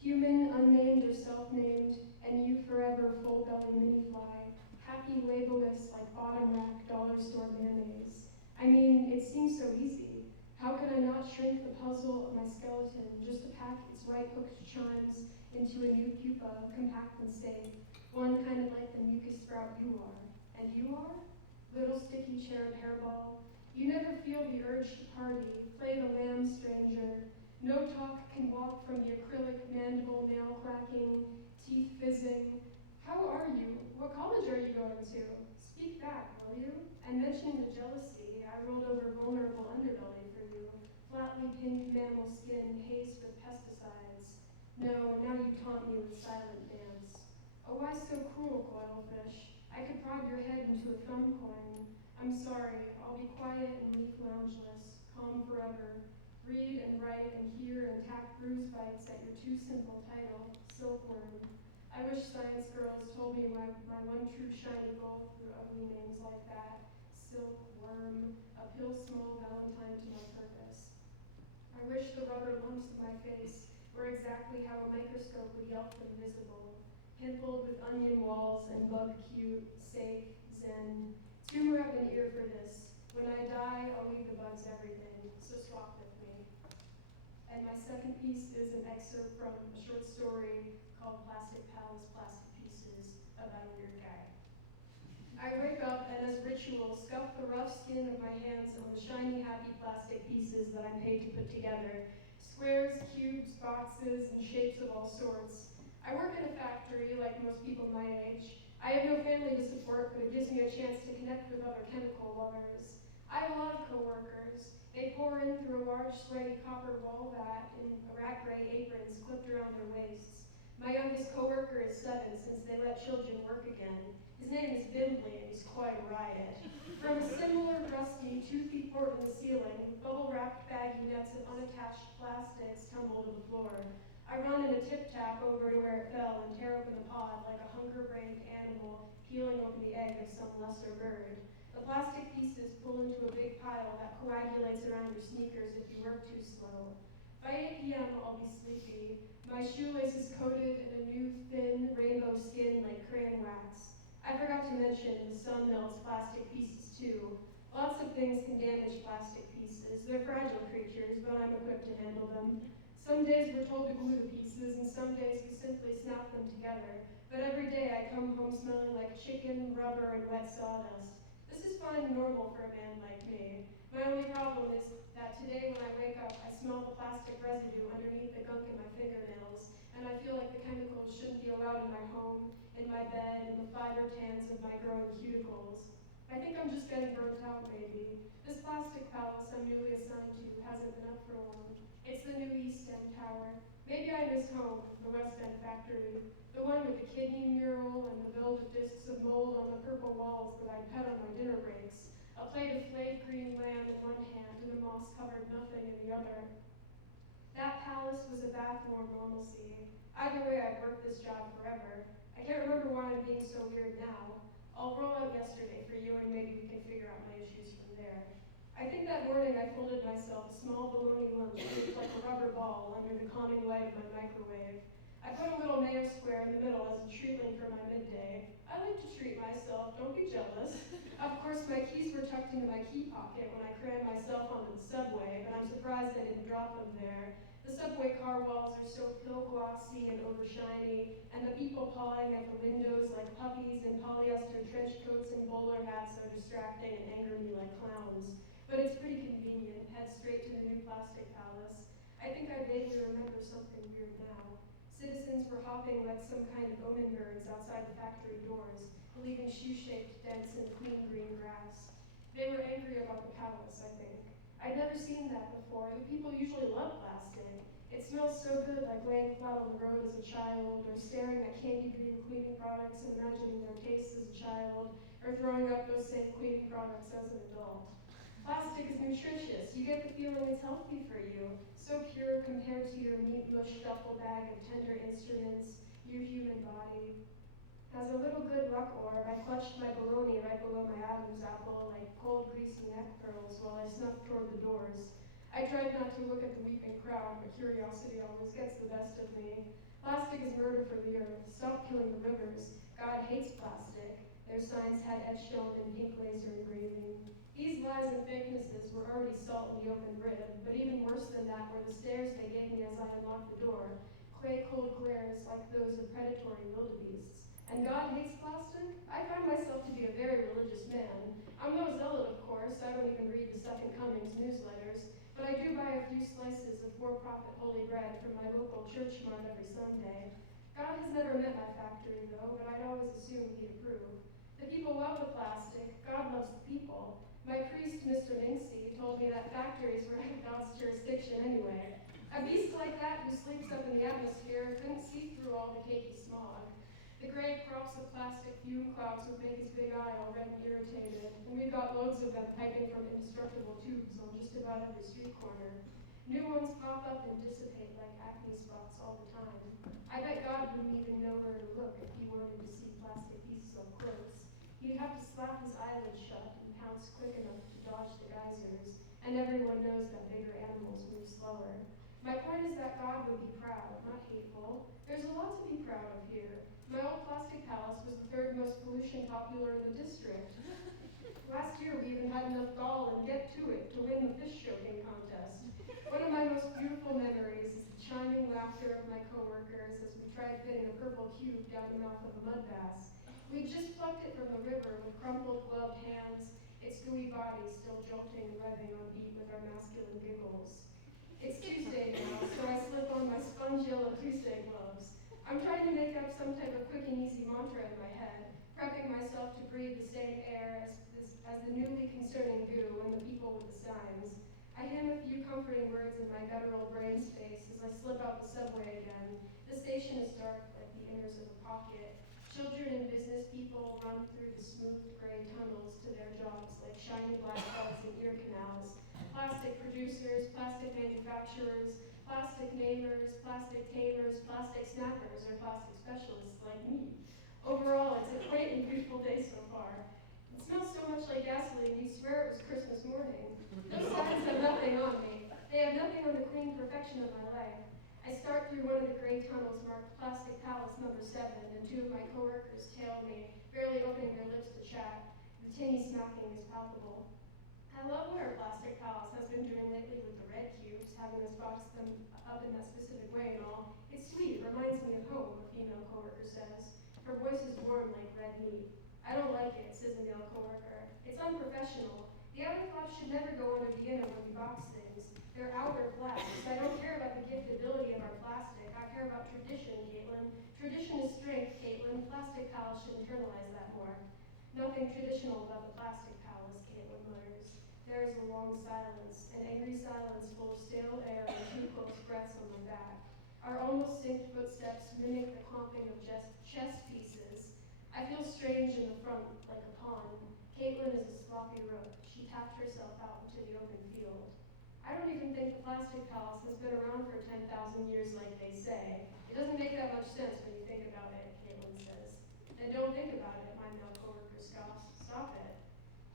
Human, unnamed or self-named, and you forever full-belly mini-fly, happy labelless like bottom rack dollar store mayonnaise. I mean, it seems so easy. How could I not shrink the puzzle of my skeleton just to pack its right hooked chimes into a new pupa, compact and safe, one kind of like the mucus sprout you are. And you are? Little sticky cherub hairball. You never feel the urge to party, play the lamb stranger. No talk can walk from the acrylic mandible nail cracking, teeth fizzing. How are you? What college are you going to? Speak back, will you? And mentioning the jealousy, I rolled over vulnerable underbelly for you, flatly pink mammal skin hazed with pesticides. No, now you taunt me with silent dance. Oh, why so cruel, coilfish? I could prod your head into a thumb coin. I'm sorry, I'll be quiet and leaf loungeless, calm forever. Read and write and hear and tack bruise bites at your too simple title, Silkworm. I wish science girls told me my one true shiny goal through ugly names like that. Silkworm, a pill small valentine to my purpose. I wish the rubber lumps of my face were exactly how a microscope would yelp them visible, pimpled with onion walls and bug cute, safe, zen. Tumor up an ear for this. When I die, I'll leave the bugs everything, so swap with me. And my second piece is an excerpt from a short story called Plastic Pals, Plastic Pieces, about a weird guy. I wake up and as ritual, scuff the rough skin of my hands on the shiny, happy plastic pieces that I'm paid to put together. Squares, cubes, boxes, and shapes of all sorts. I work in a factory, like most people my age. I have no family to support, but it gives me a chance to connect with other chemical lovers. I have a lot of coworkers. They pour in through a large, sweaty copper wall vat in rat gray aprons clipped around their waists. My youngest coworker is 7 since they let children work again. His name is Bimbley and he's quite a riot. From a similar rusty 2 feet port in the ceiling, bubble-wrapped baggy nets of unattached plastics tumble to the floor. I run in a tip-tap over to where it fell and tear open the pod like a hunger-brained animal peeling open the egg of some lesser bird. The plastic pieces pull into a big pile that coagulates around your sneakers if you work too slow. By 8 p.m., I'll be sleepy. My shoelaces coated in a new, thin, rainbow skin like crayon wax. I forgot to mention the sun melts plastic pieces too. Lots of things can damage plastic pieces. They're fragile creatures, but I'm equipped to handle them. Some days we're told to glue the pieces, and some days we simply snap them together. But every day I come home smelling like chicken, rubber, and wet sawdust. This is fine and normal for a man like me. My only problem is that today when I wake up, I smell the plastic residue underneath the gunk in my fingernails, and I feel like the chemicals shouldn't be allowed in my home, in my bed, in the fiber tans of my growing cuticles. I think I'm just getting burnt out, maybe. This plastic palace I'm newly assigned to hasn't been up for long. It's the new East End Tower. Maybe I miss home, the West End factory, the one with the kidney mural and the velvet discs of mold on the purple walls that I pet on my dinner breaks, a plate of flayed green lamb in one hand and a moss-covered nothing in the other. That palace was a bathroom normalcy. Either way, I've worked this job forever. I can't remember why I'm being so weird now. I'll roll out yesterday for you and maybe we can figure out my issues from there. I think that morning I folded myself a small bologna lunch shaped like a rubber ball under the calming light of my microwave. I put a little mayo square in the middle as a treatment for my midday. I like to treat myself, don't be jealous. Of course, my keys were tucked into my key pocket when I crammed myself onto the subway, but I'm surprised I didn't drop them there. The subway car walls are so pill glossy and overshiny, and the people pawing at the windows like puppies in polyester trench coats and bowler hats are distracting and anger me like clowns. But it's pretty convenient, head straight to the new plastic palace. I think I vaguely remember something weird now. Citizens were hopping like some kind of omen birds outside the factory doors, leaving shoe-shaped dents in the clean green grass. They were angry about the palace, I think. I'd never seen that before. The people usually love plastic. It smells so good, like laying flat on the road as a child, or staring at candy green cleaning products and imagining their tastes as a child, or throwing up those same cleaning products as an adult. Plastic is nutritious. You get the feeling it's healthy for you. So pure compared to your meat mush duffel bag of tender instruments, your human body. As a little good luck orb, I clutched my bologna right below my Adam's apple like cold, greasy neck pearls while I snuck toward the doors. I tried not to look at the weeping crowd, but curiosity always gets the best of me. Plastic is murder for the earth. Stop killing the rivers. God hates plastic. Their signs had etched on in pink laser engraving. These lies and fakenesses were already salt in the open rib, but even worse than that were the stares they gave me as I unlocked the door, clay cold glares like those of predatory wildebeests. And God hates plastic? I find myself to be a very religious man. I'm no zealot, of course. I don't even read the Second Comings newsletters, but I do buy a few slices of for-profit holy bread from my local church mart every Sunday. God has never met my factory, though, but I'd always assume he'd approve. The people love the plastic. God loves the people. My priest, Mr. Minksy, told me that factories were in God's jurisdiction anyway. A beast like that who sleeps up in the atmosphere couldn't see through all the cakey smog. The gray crops of plastic fume clouds would make his big eye all red and irritated, and we've got loads of them piping from indestructible tubes on just about every street corner. New ones pop up and dissipate like acne spots all the time. I bet God wouldn't even know where to look if he wanted to see plastic pieces up close. He'd have to slap his eyelids shut and pounce quick enough to dodge the geysers, and everyone knows that bigger animals move slower. My point is that God would be proud, not hateful. There's a lot to be proud of here. My old plastic palace was the third most pollution popular in the district. Last year we even had enough gall and get to it to win the fish choking contest. One of my most beautiful memories is the chiming laughter of my coworkers as we tried fitting a purple cube down the mouth of a mud bass. We just plucked it from the river with crumpled gloved hands, its gooey body still jolting and revving on beat with our masculine giggles. It's Tuesday now, so I slip on my sponge yellow Tuesday gloves. I'm trying to make up some type of quick and easy mantra in my head, prepping myself to breathe the same air as the newly concerning goo and the people with the signs. I hem a few comforting words in my guttural brain space as I slip out the subway again. The station is dark like the innards of a pocket. Children and business people run through the smooth gray tunnels to their jobs like shiny black bugs in ear canals. Plastic producers, plastic manufacturers, plastic namers, plastic tamers, plastic snappers, or plastic specialists like me. Overall, it's a quaint and beautiful day so far. It smells so much like gasoline, you swear it was Christmas morning. Those signs have nothing on me. They have nothing on the clean perfection of my life. I start through one of the gray tunnels marked Plastic Palace number 7, and two of my coworkers tail me, barely opening their lips to chat. The tinny smacking is palpable. I love what our Plastic Palace has been doing lately with the red cubes, having us box them up in that specific way and all. It's sweet, it reminds me of home, a female coworker says. Her voice is warm like red meat. I don't like it, says a male coworker. It's unprofessional. The outer flaps should never go under the inner when we box things. They're outer flaps. I don't care about the giftability of our plastic. I care about tradition, Caitlin. Tradition is strength, Caitlin. Plastic Palace should internalize that more. Nothing traditional about the Plastic Palace, Caitlin mutters. There is a long silence, an angry silence full of stale air and two close breaths on my back. Our almost synced footsteps mimic the clomping of chess pieces. I feel strange in the front, like a pawn. Caitlin is a sloppy rook. She tapped herself out into the open field. I don't even think the Plastic Palace has been around for 10,000 years like they say. It doesn't make that much sense when you think about it, Caitlin says. Then don't think about it, my male coworker scoffs. Stop it.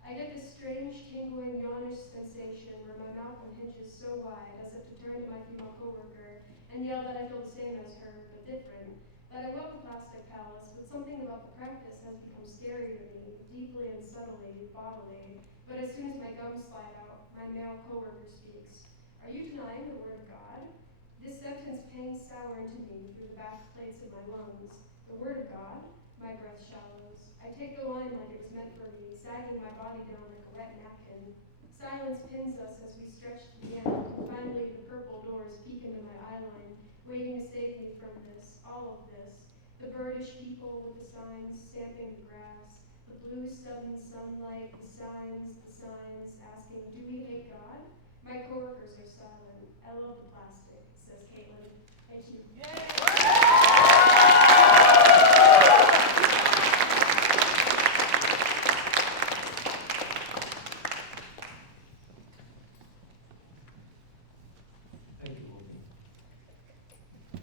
I get this strange, tingling, yawnish sensation where my mouth unhinges so wide as if to turn to my female coworker and yell that I feel the same as her, but different. That I love the Plastic Palace, but something about the practice has become scary to me, deeply and subtly, bodily. But as soon as my gums slide out, my male coworker speaks. Are you denying the word of God? This sentence pangs sour into me through the back plates of my lungs. The word of God? My breath shallows. I take the line like it was meant for me, sagging my body down like a wet napkin. Silence pins us as we stretch to the end. Finally, the purple doors peek into my eyeline, waiting to save me from this, all of this. The birdish people with the signs stamping the grass, the blue sudden sunlight, the signs, asking, do we hate God? My coworkers are silent. I love the plastic, says Caitlin. Thank you. Thank you, Wolfie.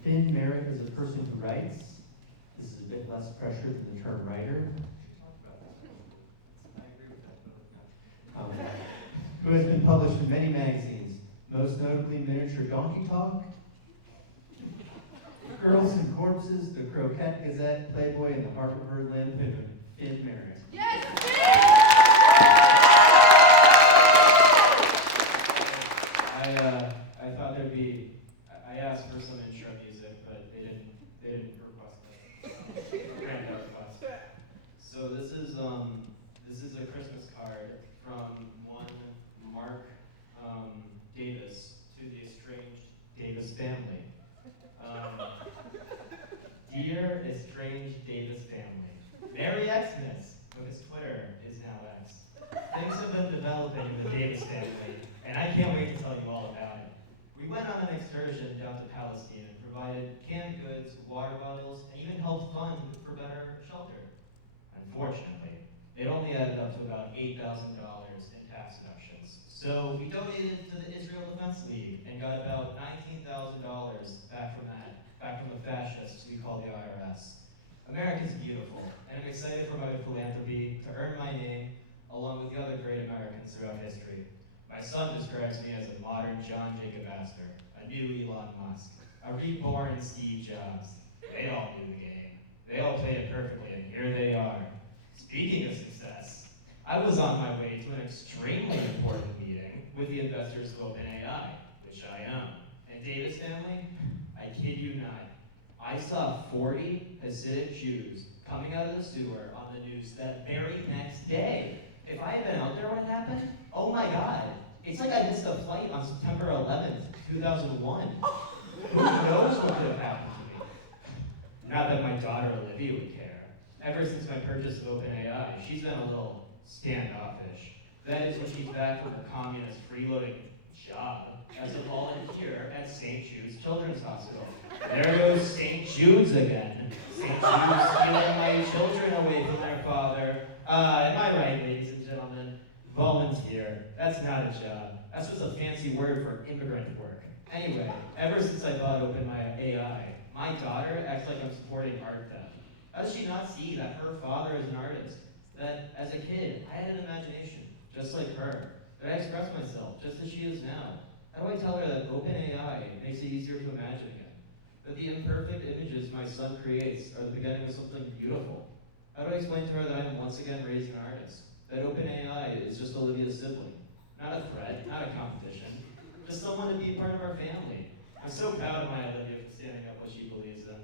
Finn Merritt is a person who writes. This is a bit less pressure than the term writer. I agree with that, who has been published in many magazines, most notably Miniature Donkey Talk, Girls and Corpses, the Croquette Gazette, Playboy, and the Harper Limp, and Finn Merritt. Yes! I thought there'd be, I asked for some intro music, but they didn't request it. Grand request. So this is a Christmas card from one Mark Davis to the estranged Davis family. Dear estranged Davis family, Merry Xmas, because Twitter is now X. Things have been developing in the Davis family, and I can't wait to tell you all about it. We went on an excursion down to Palestine and provided canned goods, water bottles, and even helped fund for better shelter. Unfortunately, it only added up to about $8,000 in tax deductions. So we donated to the Israel Defense League and got about $19,000 back from the fascists we call the IRS. America's beautiful, and I'm excited for my philanthropy to earn my name along with the other great Americans throughout history. My son describes me as a modern John Jacob Astor, a new Elon Musk, a reborn Steve Jobs. They all knew the game. They all played it perfectly, and here they are. Speaking of success, I was on my way to an extremely important meeting with the investors of OpenAI, which I own. And Davis family, I kid you not, I saw 40 Hasidic Jews coming out of the sewer on the news that very next day. If I had been out there when it happened, oh my God, it's like I missed a flight on September 11th, 2001. Who knows what could have happened to me? Not that my daughter Olivia would care. Ever since my purchase of OpenAI, she's been a little standoffish. That is when she's back from her communist freeloading job as a volunteer at St. Jude's Children's Hospital. There goes St. Jude's again. St. Jude's stealing my children away from their father. Am I right, ladies and gentlemen? Volunteer. That's not a job. That's just a fancy word for immigrant work. Anyway, ever since I bought OpenAI, my daughter acts like I'm supporting art theft. How does she not see that her father is an artist? That as a kid, I had an imagination, just like her. That I expressed myself, just as she is now. How do I tell her that OpenAI makes it easier to imagine again? That the imperfect images my son creates are the beginning of something beautiful? How do I explain to her that I'm once again raising an artist? That OpenAI is just Olivia's sibling. Not a threat, not a competition. Just someone to be part of our family. I'm so proud of my Olivia for standing up what she believes in.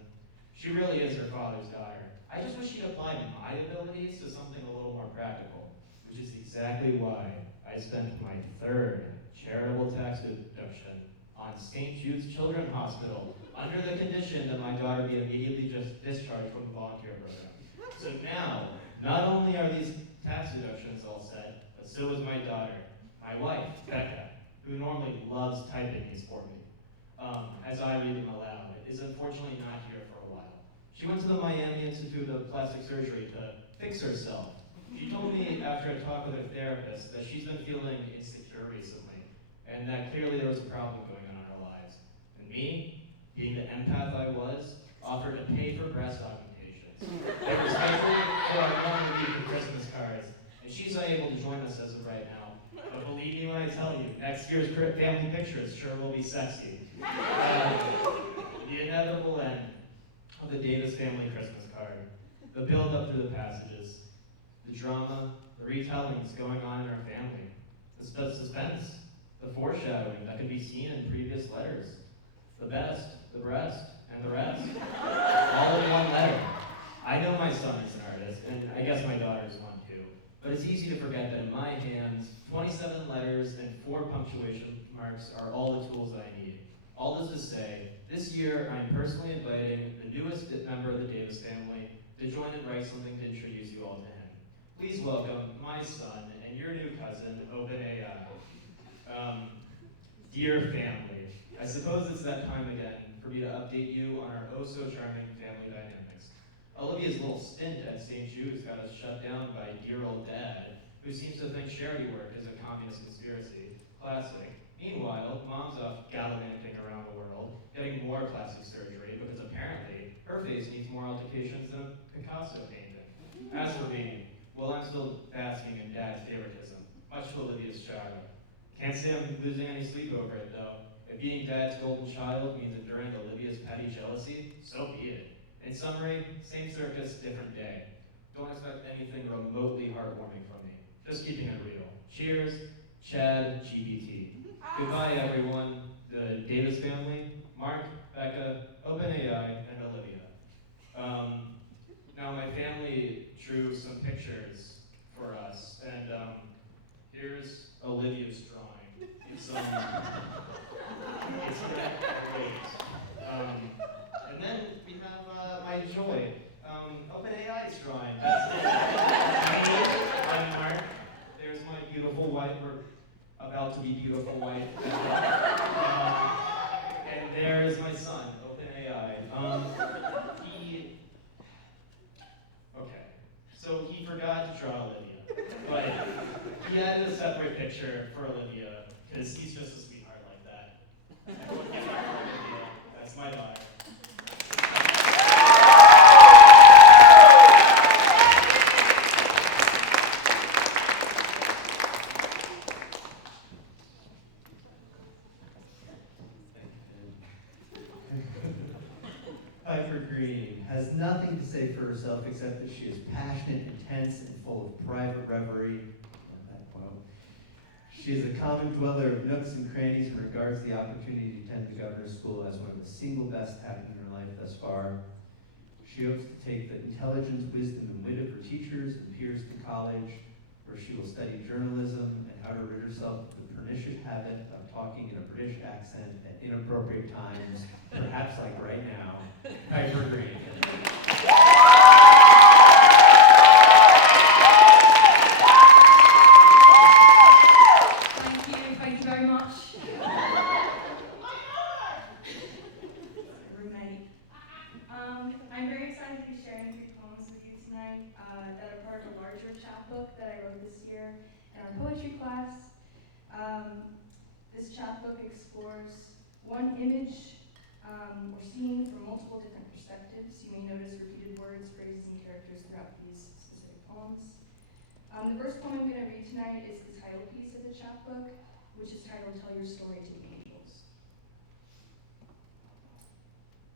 She really is her father's daughter. I just wish she'd apply my abilities to something a little more practical, which is exactly why I spent my third charitable tax deduction on St. Jude's Children's Hospital under the condition that my daughter be immediately just discharged from the volunteer program. So now, not only are these tax deductions all set, but so is my daughter, my wife, Becca, who normally loves typing these for me, as I read them aloud, is unfortunately not here for a while. She went to the Miami Institute of Plastic Surgery to fix herself. She told me after a talk with her therapist that she's been feeling insecure recently, and that clearly there was a problem going on in her lives. And me, being the empath I was, offered to pay for breast augmentations. They were scheduled for our normal week of Christmas cards, and she's unable to join us as of right now. But believe me when I tell you, next year's family pictures sure will be sexy. The inevitable end of the Davis family Christmas card, the build-up through the passages, the drama, the retellings going on in our family, the suspense, the foreshadowing that could be seen in previous letters, the best, the breast, and the rest, all in one letter. I know my son is an artist, and I guess my daughter is one too, but it's easy to forget that in my hands, 27 letters and 4 punctuation marks are all the tools that I need. All this to say, this year I'm personally inviting the newest member of the Davis family to join and write something to introduce you all to him. Please welcome my son and your new cousin, OpenAI. Dear family, I suppose it's that time again for me to update you on our oh-so-charming family dynamics. Olivia's little stint at St. Jude's got us shut down by dear old dad, who seems to think charity work is a communist conspiracy. Classic. Meanwhile, mom's off gallivanting around the world, getting more plastic surgery because apparently her face needs more altercations than a Picasso painting. As for me, well, I'm still basking in dad's favoritism, much to Olivia's chagrin. Can't say I'm losing any sleep over it, though. If being Dad's golden child means enduring Olivia's petty jealousy, so be it. In summary, same circus, different day. Don't expect anything remotely heartwarming from me. Just keeping it real. Cheers, Chad, GBT. Goodbye, everyone. The Davis family, Mark, Becca, OpenAI, and Olivia. Now my family drew some pictures for us, and here's Olivia's drawing. It's great. And then we have my joy, OpenAI's drawing. That's it. I'm Mark. There's my beautiful wife, or about to be beautiful wife. And there is my son, OpenAI. So he forgot to draw Olivia, but he added a separate picture for Olivia, because he's just a sweetheart like that. Everyone give it up for Olivia. That's my daughter. Piper Green has nothing to say for herself except that she is passionate, intense, and full of private reverie. That quote. She is a common dweller of nooks and crannies and regards the opportunity to attend the governor's school as one of the single best happening in her life thus far. She hopes to take the intelligence, wisdom, and wit of her teachers and peers to college, where she will study journalism and how to rid herself of the pernicious habit of talking in a British accent at inappropriate times, perhaps like right now. Piper Green. Thank you very much. Roommate. I'm very excited to be sharing 3 poems with you tonight that are part of a larger chapbook that I wrote this year in our poetry class. This chapbook explores one image or scene from multiple different perspectives. You may notice repeated words, phrases, and characters throughout these specific poems. The first poem I'm going to read tonight is the title piece of the chapbook, which is titled Tell Your Story to the Angels.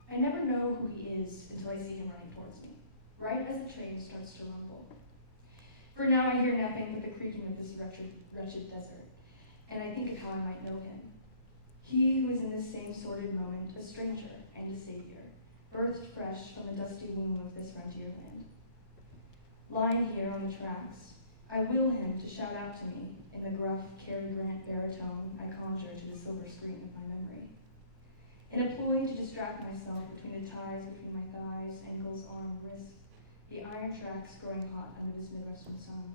I never know who he is until I see him running towards me, right as the train starts to rumble. For now I hear nothing but the creaking of this wretched desert, and I think of how I might know him. He who is in this same sordid moment, a stranger and a savior, birthed fresh from the dusty womb of this frontier land. Lying here on the tracks, I will him to shout out to me in the gruff Cary Grant baritone I conjure to the silver screen of my memory. In a ploy to distract myself between the ties between my thighs, ankles, arm, wrist, the iron tracks growing hot under this Midwestern sun.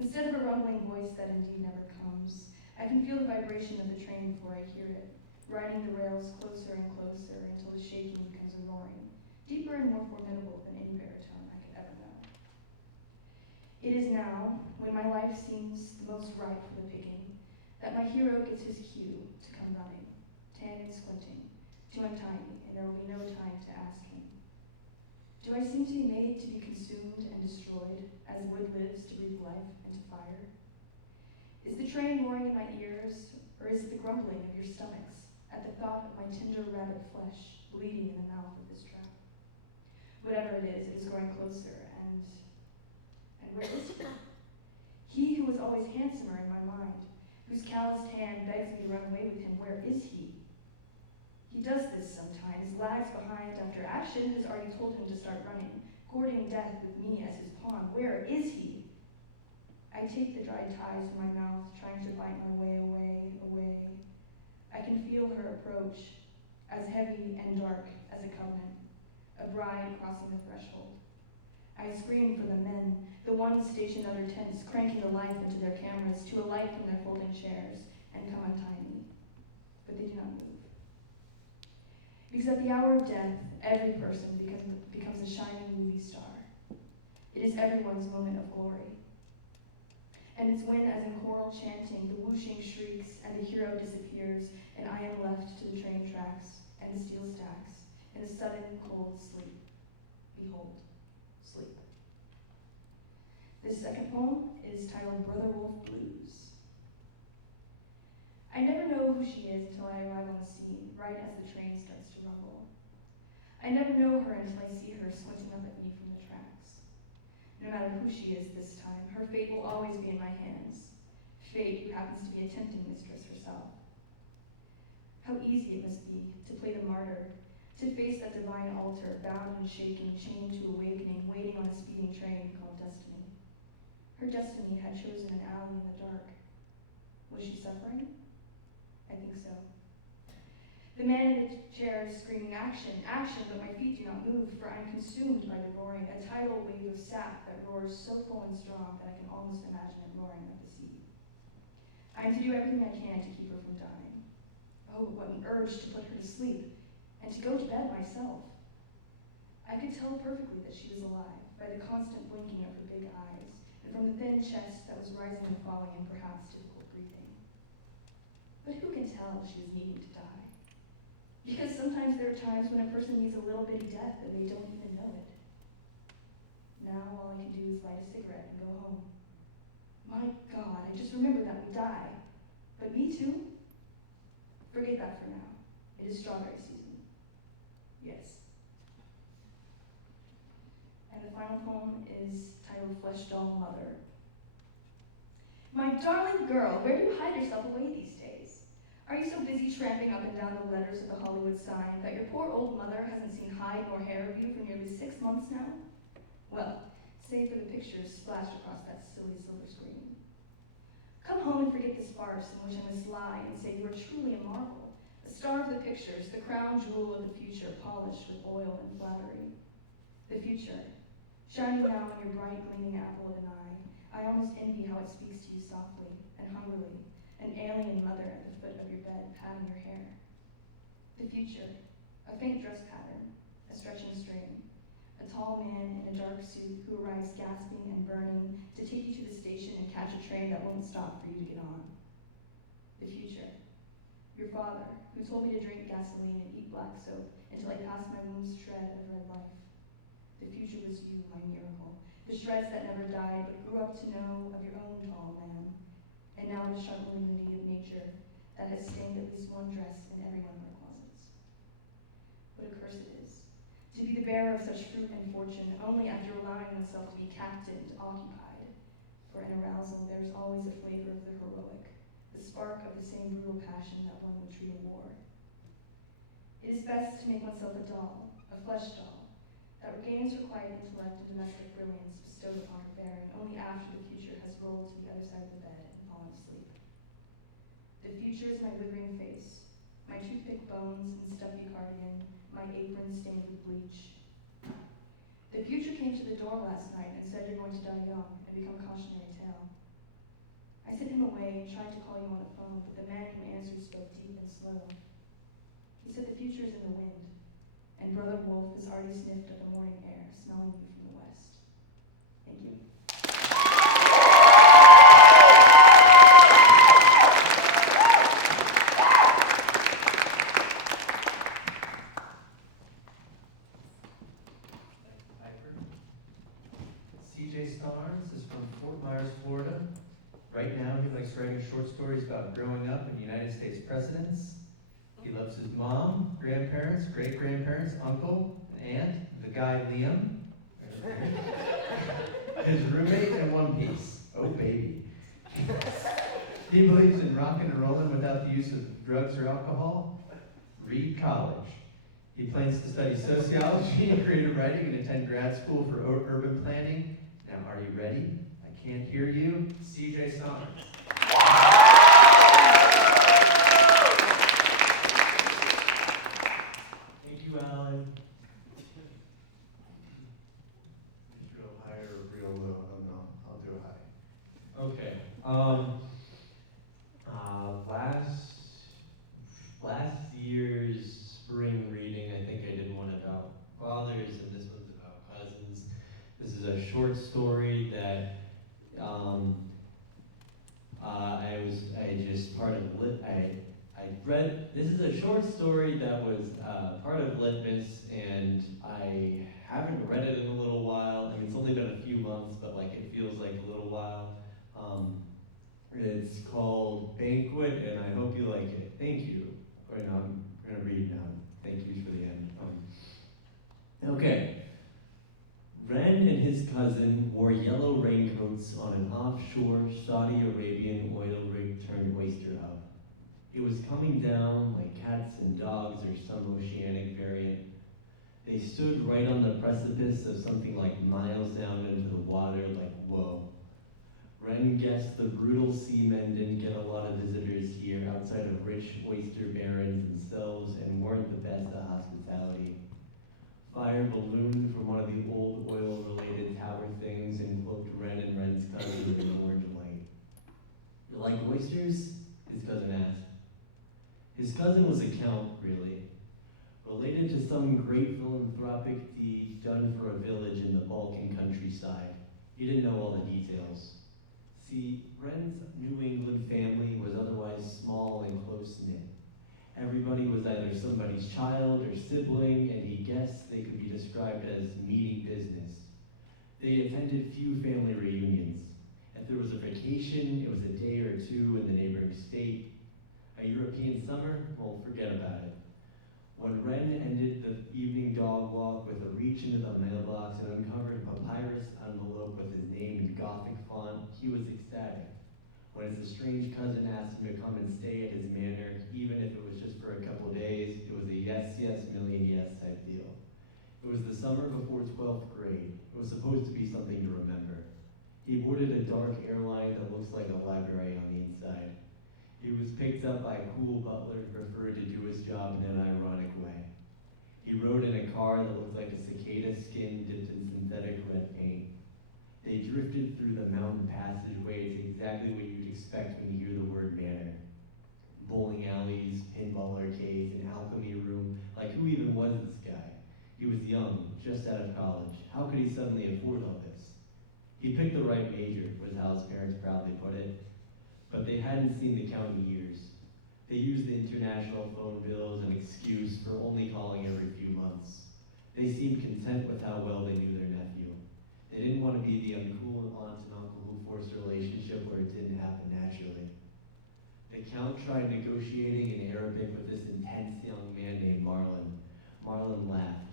Instead of a rumbling voice that indeed never comes, I can feel the vibration of the train before I hear it, riding the rails closer and closer until the shaking becomes a roaring, deeper and more formidable than any baritone I could ever know. It is now, when my life seems the most ripe for the picking, that my hero gets his cue to come running, tan and squinting, to untie me, and there will be no time to ask him. Do I seem to be made to be consumed and destroyed, as wood lives to breathe life into fire? Is the train roaring in my ears, or is it the grumbling of your stomachs at the thought of my tender rabbit flesh bleeding in the mouth of this trap? Whatever it is growing closer, and where is he? He who was always handsomer in my mind, whose calloused hand begs me to run away with him, where is he? He does this sometimes, lags behind after action has already told him to start running, courting death with me as his pawn. Where is he? I take the dried ties in my mouth, trying to bite my way away. I can feel her approach, as heavy and dark as a covenant, a bride crossing the threshold. I scream for the men, the ones stationed under tents, cranking the life into their cameras to alight from their folding chairs and come untie me. But they do not move. Because at the hour of death, every person becomes a shining movie star. It is everyone's moment of glory. And it's when, as in choral chanting, the whooshing shrieks and the hero disappears, and I am left to the train tracks and the steel stacks in a sudden cold sleep. Behold, sleep. This second poem is titled Brother Wolf Blues. I never know who she is until I arrive on the scene, right as the train starts to rumble. I never know her until I see her squinting up at me from the tracks. No matter who she is this time, her fate will always be in my hands. Fate, who happens to be a tempting mistress herself. How easy it must be to play the martyr, to face that divine altar, bound and shaking, chained to awakening, waiting on a speeding train called destiny. Her destiny had chosen an alley in the dark. Was she suffering? I think so. The man in the chair is screaming, action, action, but my feet do not move, for I am consumed by the roaring, a tidal wave of sap that roars so full and strong that I can almost imagine it roaring like the sea. I am to do everything I can to keep her from dying. Oh, what an urge to put her to sleep, and to go to bed myself. I could tell perfectly that she was alive by the constant blinking of her big eyes, and from the thin chest that was rising and falling in perhaps difficult breathing. But who can tell she was needing to die? Because sometimes there are times when a person needs a little bitty death and they don't even know it. Now all I can do is light a cigarette and go home. My God, I just remembered that we die. But me too? Forget that for now. It is strawberry season. Yes. And the final poem is titled Flesh Doll Mother. My darling girl, where do you hide yourself away these days? Are you so busy tramping up and down the letters of the Hollywood sign that your poor old mother hasn't seen hide nor hair of you for nearly 6 months now? Well, save for the pictures splashed across that silly silver screen. Come home and forget this farce in which I must lie and say you are truly a marvel, the star of the pictures, the crown jewel of the future, polished with oil and flattery. The future, shining now on your bright, gleaming apple of an eye, I almost envy how it speaks to you softly and hungrily, an alien mother at the foot of your bed, patting your hair. The future, a faint dress pattern, a stretching string, a tall man in a dark suit who arrives gasping and burning to take you to the station and catch a train that won't stop for you to get on. The future, your father, who told me to drink gasoline and eat black soap until I passed my womb's shred of red life. The future was you, my miracle, the shreds that never died but grew up to know of your own tall man, and now the sharp malignity of nature that has stained at least one dress in every one of our closets. What a curse it is, to be the bearer of such fruit and fortune only after allowing oneself to be captained, occupied. For in arousal there is always a flavor of the heroic, the spark of the same brutal passion that one would treat a war. It is best to make oneself a doll, a flesh doll, that regains her quiet intellect and domestic brilliance bestowed upon her bearing only after the future has rolled to the other side of the bed and fallen asleep. The future is my withering face, my toothpick bones and stuffy cardigan, my apron stained with bleach. The future came to the door last night and said you're going to die young and become a cautionary tale. I sent him away and tried to call you on the phone, but the man who answered spoke deep and slow. He said the future is in the wind, and Brother Wolf has already sniffed at the morning air, smelling you from the west. Thank you. CJ Starnes is from Fort Myers, Florida. Right now, he likes writing short stories about growing up in United States presidents. He loves his mom, grandparents, great-grandparents, uncle, aunt, the guy Liam, his roommate, and One Piece. Oh, baby. He believes in rock and rolling without the use of drugs or alcohol. Reed College. He plans to study sociology and creative writing and attend grad school for urban planning. Now, are you ready? I can't hear you. CJ Starnes. Thank you, Alan. Is real high or real low? I don't know. I'll do high. Okay. Last year's spring reading, I think I did one about fathers, and this one's about cousins. This is a short story that this is a short story that was part of Litmus, and I haven't read it in a little while. I mean, it's only been a few months, but like it feels like a little while. It's called Banquet, and I hope you like it. Thank you. Or no, I'm gonna read now. Thank you for the end. Okay. Ren and his cousin wore yellow raincoats on an offshore Saudi Arabian oil rig turned oyster hub. It was coming down like cats and dogs or some oceanic variant. They stood right on the precipice of something like miles down into the water, like whoa. Ren guessed the brutal seamen didn't get a lot of visitors here outside of rich oyster barons themselves and weren't the best at hospitality. Fire ballooned from one of the old oil-related tower things and cloaked Ren and Ren's cousin in orange light. You like oysters? His cousin asked. His cousin was a count, really, related to some great philanthropic deed done for a village in the Balkan countryside. He didn't know all the details. See, Ren's New England family was otherwise small and close-knit. Everybody was either somebody's child or sibling, and he guessed they could be described as meeting business. They attended few family reunions. If there was a vacation, it was a day or two in the neighboring state. A European summer? Well, forget about it. When Ren ended the evening dog walk with a reach into the mailbox and uncovered a papyrus envelope with his name in Gothic font, he was ecstatic. When his estranged cousin asked him to come and stay at his manor, even if it was just for a couple days, it was a yes, yes, million yes type deal. It was the summer before 12th grade. It was supposed to be something to remember. He boarded a dark airline that looks like a library on the inside. He was picked up by a cool butler who preferred to do his job in an ironic way. He rode in a car that looked like a cicada skin dipped in synthetic red paint. They drifted through the mountain passageways exactly what you'd expect when you hear the word manor. Bowling alleys, pinball arcades, an alchemy room. Like, who even was this guy? He was young, just out of college. How could he suddenly afford all this? He picked the right major, was how his parents proudly put it. But they hadn't seen the count in years. They used the international phone bill as an excuse for only calling every few months. They seemed content with how well they knew their nephew. They didn't want to be the uncool aunt and uncle who forced a relationship where it didn't happen naturally. The Count tried negotiating in Arabic with this intense young man named Marlon. Marlon laughed.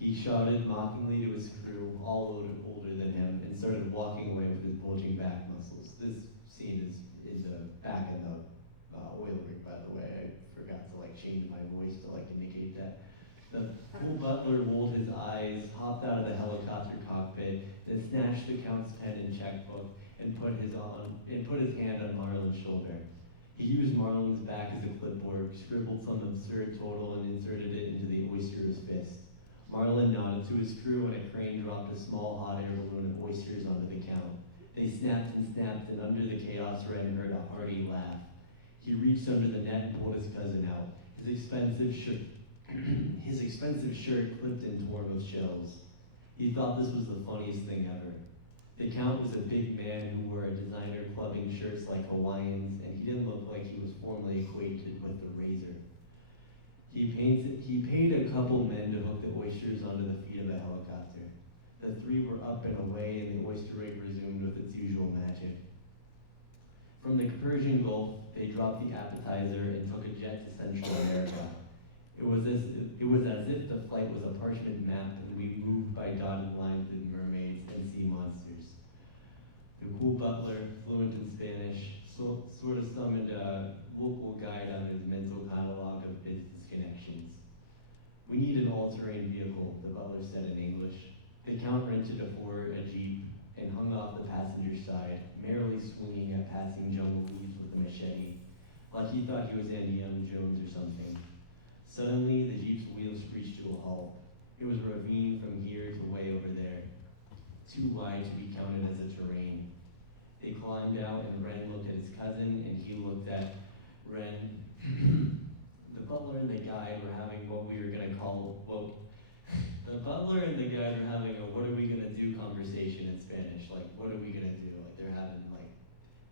He shouted mockingly to his crew, all older than him, and started walking away with his bulging back muscles. This scene is back in the oil rig, by the way. I forgot to change my voice to indicate that. The cool butler rolled his eyes, hopped out of the helicopter cockpit, then snatched the Count's pen and checkbook and put his hand on Marlon's shoulder. He used Marlon's back as a clipboard, scribbled some absurd total, and inserted it into the oyster's fist. Marlon nodded to his crew, and a crane dropped a small hot air balloon of oysters onto the Count. They snapped and snapped, and under the chaos, Ren heard a hearty laugh. He reached under the net and pulled his cousin out. His expensive shirt clipped and torn with shells. He thought this was the funniest thing ever. The Count was a big man who wore designer clubbing shirts like Hawaiians, and he didn't look like he was formally acquainted with the razor. He paid a couple men to hook the oysters onto the feet of the helicopter. The three were up and away, and the oyster rig resumed with its usual magic. From the Persian Gulf, they dropped the appetizer and took a jet to Central America. It was as if the flight was a parchment map, and we moved by dotted lines with mermaids and sea monsters. The cool butler, fluent in Spanish, sort of summoned a local guide on his mental catalog of business connections. "We need an all-terrain vehicle," the butler said in English. The Count rented a Jeep and hung off the passenger side, merrily swinging at passing jungle leaves with a machete, like he thought he was Indiana Jones or something. Suddenly, the Jeep's wheels screeched to a halt. It was a ravine from here to way over there, too wide to be counted as a terrain. They climbed out, and Ren looked at his cousin, and he looked at Ren. The butler and the guide were having what we were gonna call, the butler and the guide were having a "what are we gonna do" conversation in Spanish. What are we gonna do? They're having,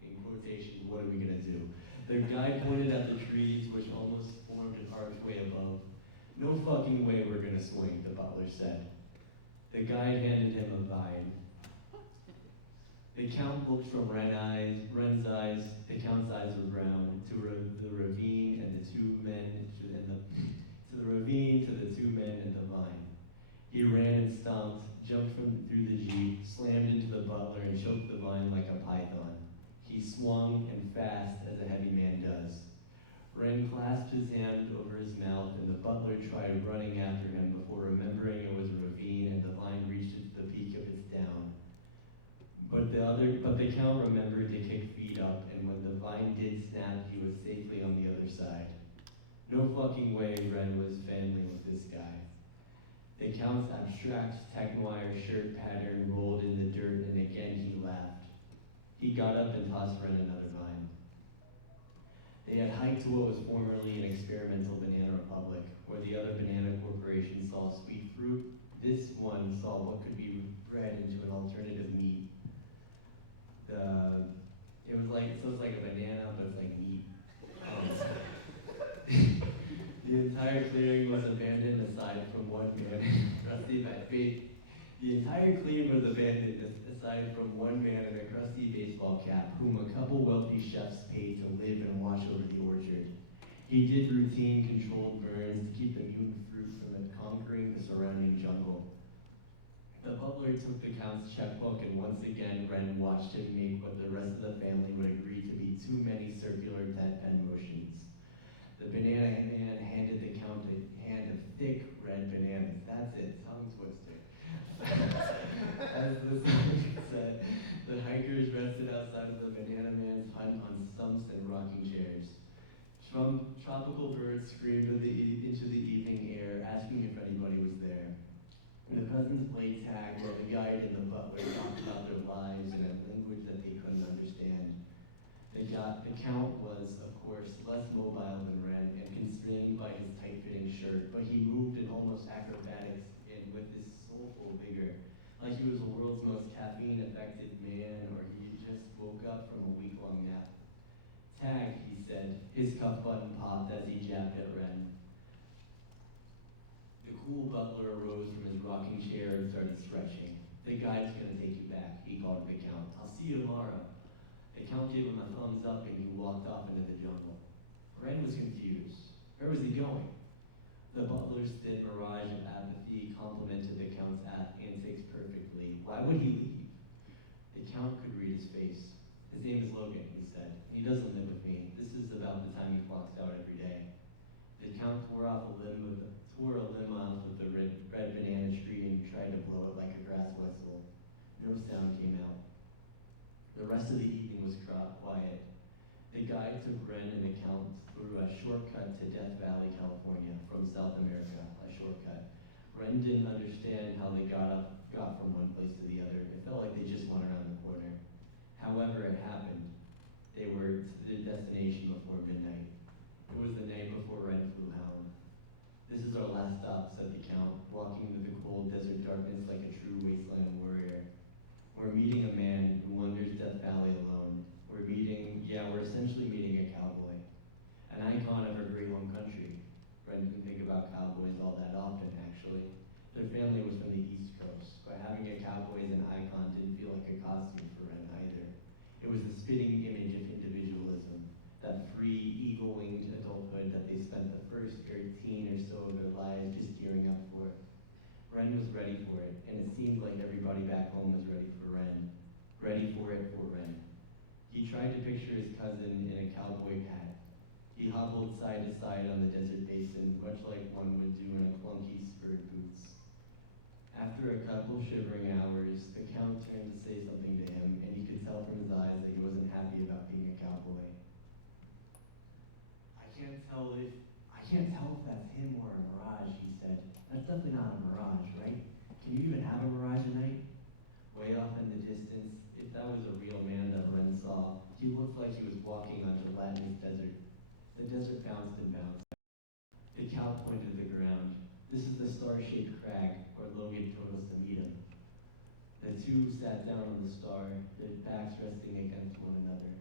in quotations, what are we gonna do? The guide pointed at the trees, which almost formed an archway above. "No fucking way we're gonna swing," the butler said. The guide handed him a vine. The Count looked from Ren's eyes, the Count's eyes were brown, to the ravine and the two men, to the ravine, to the two men and the vine. He ran and stomped, jumped through the jeep, slammed into the butler and choked the vine like a python. He swung and fast as a heavy man does. Ren clasped his hand over his mouth and the butler tried running after him before remembering it was a ravine and the vine reached the peak of its down. But the Count remembered to kick feet up, and when the vine did snap, he was safely on the other side. No fucking way Ren was family with this guy. The Count's abstract Technoire shirt pattern rolled in the dirt, and again he laughed. He got up and tossed Ren another vine. They had hiked to what was formerly an experimental banana republic, where the other banana corporations saw sweet fruit. This one saw what could be bred into an alternative meat. It's like a banana, but it's like meat. The entire clearing was abandoned aside from one man. The entire clearing was abandoned aside from one man in a crusty baseball cap, whom a couple wealthy chefs paid to live and watch over the orchard. He did routine controlled burns to keep the mutant fruit from conquering the surrounding jungle. The butler took the Count's checkbook, and once again Ren watched him make what the rest of the family would agree to be too many circular deadpan motions. The banana man handed the Count a hand of thick red bananas. That's it, tongue twister. As the song said, the hikers rested outside of the banana man's hut on stumps and rocking chairs. Tropical birds screamed into the evening air, asking if anybody was there. The cousins played tag while the guide and the butler talked about their lives in a language that they couldn't understand. The Count was, of course, less mobile than Ren and constrained by his tight-fitting shirt, but he moved in almost acrobatics and with this soulful vigor, like he was the world's most caffeine-affected man or he just woke up from a week-long nap. Tag, he said, his cuff button popped as he jabbed at Ren. The cool butler arose from his rocking chair and started stretching. The guide's gonna take you back, he called to the Count. I'll see you tomorrow. The Count gave him a thumbs up and he walked off into the jungle. Ren was confused. Where was he going? The butler's thin mirage of apathy complemented the Count's antics perfectly. Why would he leave? The Count could read his face. His name is Logan, he said. He doesn't live with me. This is about the time he clocks out every day. The Count tore a limb off of the red banana tree and tried to blow it like a grass whistle. No sound came out. The rest of the evening was quiet. The guide took Ren and the Count through a shortcut to Death Valley, California, from South America, a shortcut. Ren didn't understand how they got from one place to the other. It felt like they just went around the corner. However, it happened. They were to their destination before midnight. It was the night before Ren flew home. This is our last stop, said the Count, walking into the cold desert darkness like a true wasteland warrior. We're meeting a man who wanders Death Valley alone. We're essentially meeting a cowboy. An icon of our great home country. Ren didn't think about cowboys all that often, actually. Their family was from the East Coast, but having a cowboy as an icon didn't feel like a costume for Ren either. It was a spitting image of individualism, that free, eagle-winged adulthood that they spent the first 13 or so of their lives just gearing up for. Ren was ready for it, and it seemed like everybody back home was ready for Ren. Ready for it for Ren. He tried to picture his cousin in a cowboy hat. He hobbled side to side on the desert basin, much like one would do in a clunky spurred boots. After a couple shivering hours, the Count turned to say something to him, and he could tell from his eyes that he wasn't happy about being a cowboy. I can't tell if that's him or a mirage, he said. That's definitely not a mirage, right? Can you even have a mirage at night? Way off in the distance, if that was a real man that Ren saw, he looked like he was walking on gelatinous desert. The desert bounced and bounced. The Count pointed to the ground. This is the star-shaped crag where Logan told us to meet him. The two sat down on the star, their backs resting against one another.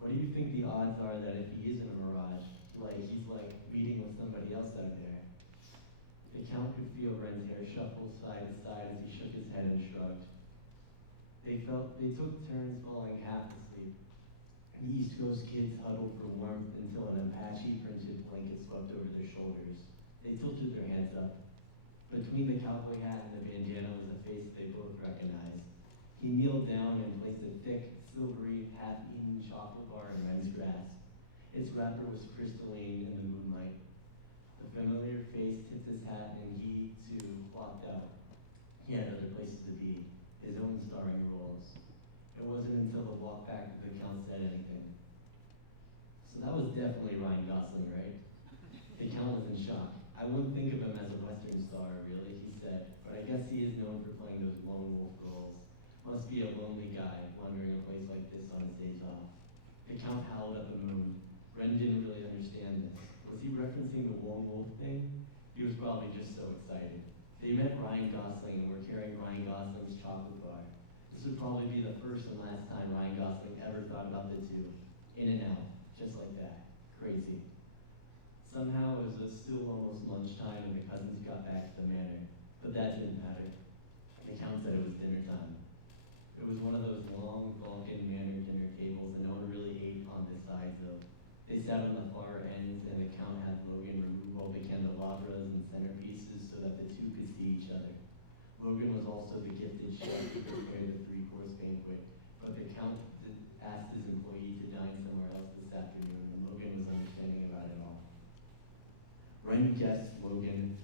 What do you think the odds are that if he isn't a mirage, he's meeting with somebody else out there? The Count could feel Ren's hair shuffle side to side as he shook his head and shrugged. They took turns falling half asleep. The East Coast kids huddled for warmth until an Apache printed blanket swept over their shoulders. They tilted their hands up. Between the cowboy hat and the bandana was a face they both recognized. He kneeled down and placed a thick, silvery, half-eaten chocolate bar in Ren's grasp. Its wrapper was crystalline in the moonlight. The familiar face tipped his hat and he, too, walked out. He had other places to be, his own starring roles. It wasn't until the walk back that the Count said anything. So that was definitely Ryan Gosling, right? The Count was in shock. I wouldn't think of him as a Western star, really, he said, but I guess he is known for playing those lone wolf roles. Must be a lonely guy wandering a place like this on his days off. The Count howled at the moon. Ren didn't really understand this. Was he referencing the lone wolf thing? He was probably just so excited. They met Ryan Gosling and were carrying Ryan Gosling's chocolate bar. This would probably be the first and last time Ryan Gosling ever thought about the two. In and out, just like that. Crazy. Somehow it was still almost lunchtime and the cousins got back to the manor, but that didn't matter. The Count said it was dinner time. It was one of those long Vulcan manor dinner tables and no one really ate on this side though. They sat on the far ends and the Count had Logan remove all the candelabras and centerpieces so that the two could see each other. Logan was also the gifted chef who prepared the three-course banquet, but the Count asked his employee to dine somewhere else this afternoon, and Logan was understanding about it all. Ren guessed Logan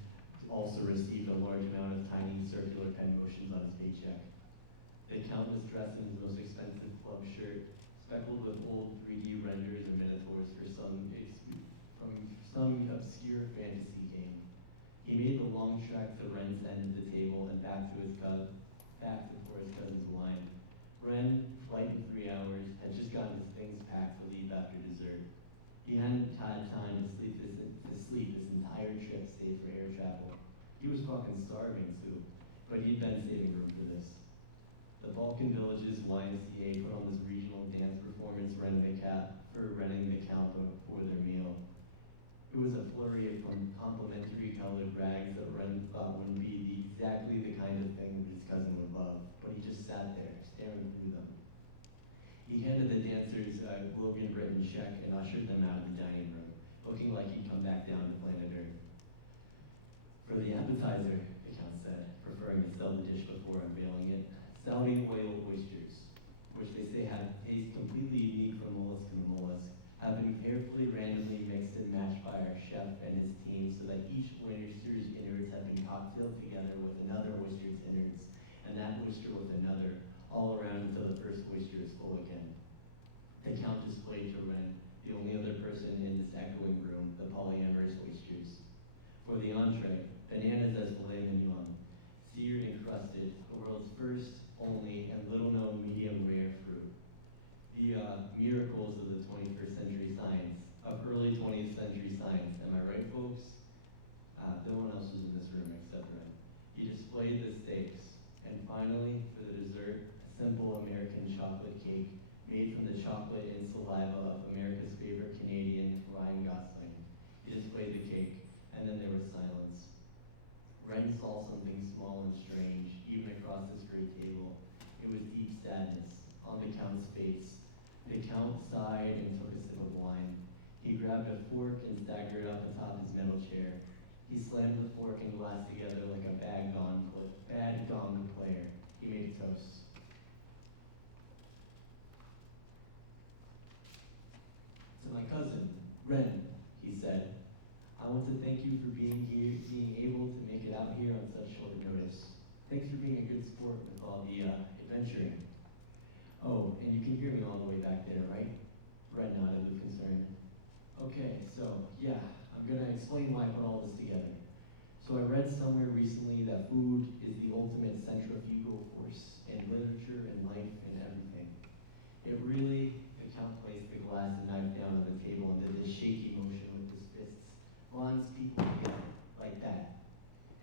also received a large amount of tiny circular pen motions on his paycheck. The Count was dressed in his most expensive club shirt, speckled with old 3D renders and minotaurs from some obscure fantasy game. He made the long trek to Ren's end of the table and back for his cousin's wine. Ren, flight in 3 hours, had just gotten his things packed to leave after dessert. He hadn't had time to sleep this entire trip save for air travel. He was fucking starving too, but he'd been saving room for this. The Vulcan Village's YMCA put on this regional dance performance for renting the Count for their meal. It was a flurry of complimentary colored rags that Ren thought would be exactly the kind of thing that his cousin would love, but he just sat there, staring through them. He handed the dancers a Logan-written check and ushered them out of the dining room, looking like he'd come back down to planet Earth. For the appetizer, the Count said, preferring to sell the dish before unveiling it, Saudi whale oysters, which they say have taste completely unique from mollusk to mollusk, have been carefully randomly mixed and matched by our chef and his team so that each oyster's innards have been cocktailed together with another oyster's innards, and that oyster with another, all around until the first oyster is full again. The Count displayed to Ren, the only other person in this echoing room, the polyamorous oysters. For the entree, bananas as filet mignon, seared and crusted, the world's first, only, and little-known medium rare fruit. The miracles of the 21st century science, of early 20th century science. Am I right, folks? No one else was in this room except Ren. He displayed the steaks. And finally, for the dessert, a simple American chocolate cake made from the chocolate and saliva of America's favorite Canadian, Ryan Gosling. He displayed the cake, and then there was silence. Ren saw something small and strange, even across this great table. It was deep sadness on the Count's face. The Count sighed and took a sip of wine. He grabbed a fork and staggered up atop his metal chair. He slammed the fork and glass together like a bad gong player. He made a toast. To my cousin, Ren, he said, I want to thank you for being here, being able to make it out here on such short notice. Thanks for being a good sport with all the adventuring. Oh, and you can hear me all the way back there, right? Ren nodded with concern. Okay, so yeah, I'm gonna explain why I put all this together. So I read somewhere recently that food is the ultimate centrifugal force in literature and life and everything. It really, the Count placed the glass and knife down on the table and did this shaky motion with his fists. Bonds people together, like that.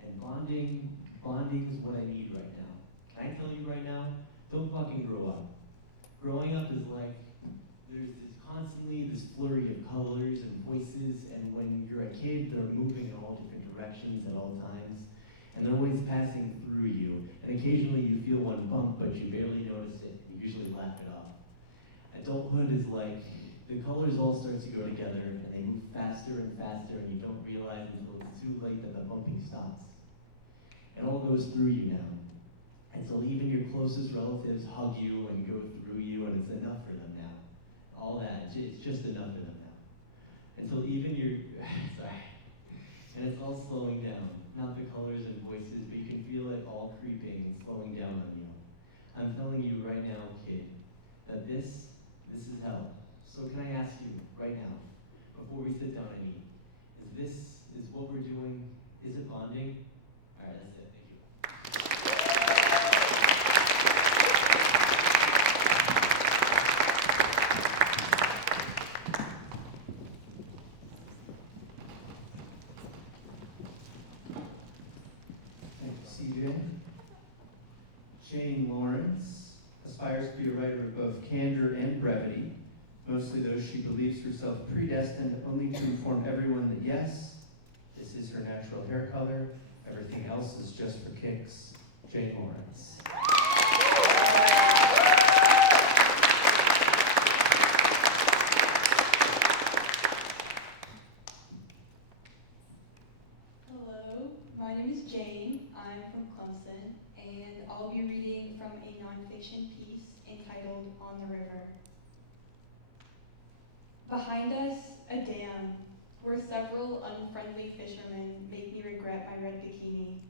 And bonding is what I need right now. Can I tell you right now? Don't fucking grow up. Growing up is like, there's constantly this flurry of colors and voices, and when you're a kid, they're moving in all different directions at all times, and they're always passing through you, and And occasionally you feel one bump, but you barely notice it. You usually laugh it off. Adulthood is like the colors all start to go together and they move faster and faster, and you don't realize until it's too late that the bumping stops. It all goes through you now. Until even your closest relatives hug you and go through you, and it's enough for them now. All that, it's just enough for them now. Until even your, sorry. And it's all slowing down. Not the colors and voices, but you can feel it all creeping and slowing down on you. I'm telling you right now, kid, that this is hell. So can I ask you right now, before we sit down and eat, is what we're doing, is it bonding? All right, that's it. Thank you. Thank you, CJ. Jane Lawrence aspires to be a writer of both candor and brevity, mostly though she believes herself predestined only to inform everyone that yes, this is her natural hair color, everything else is just for kicks. Jane Lawrence. Hello, my name is Jane. I'm from Clemson, and I'll be reading from a nonfiction piece entitled On the River. Behind us, a dam, where several unfriendly fishermen make me regret my red bikini.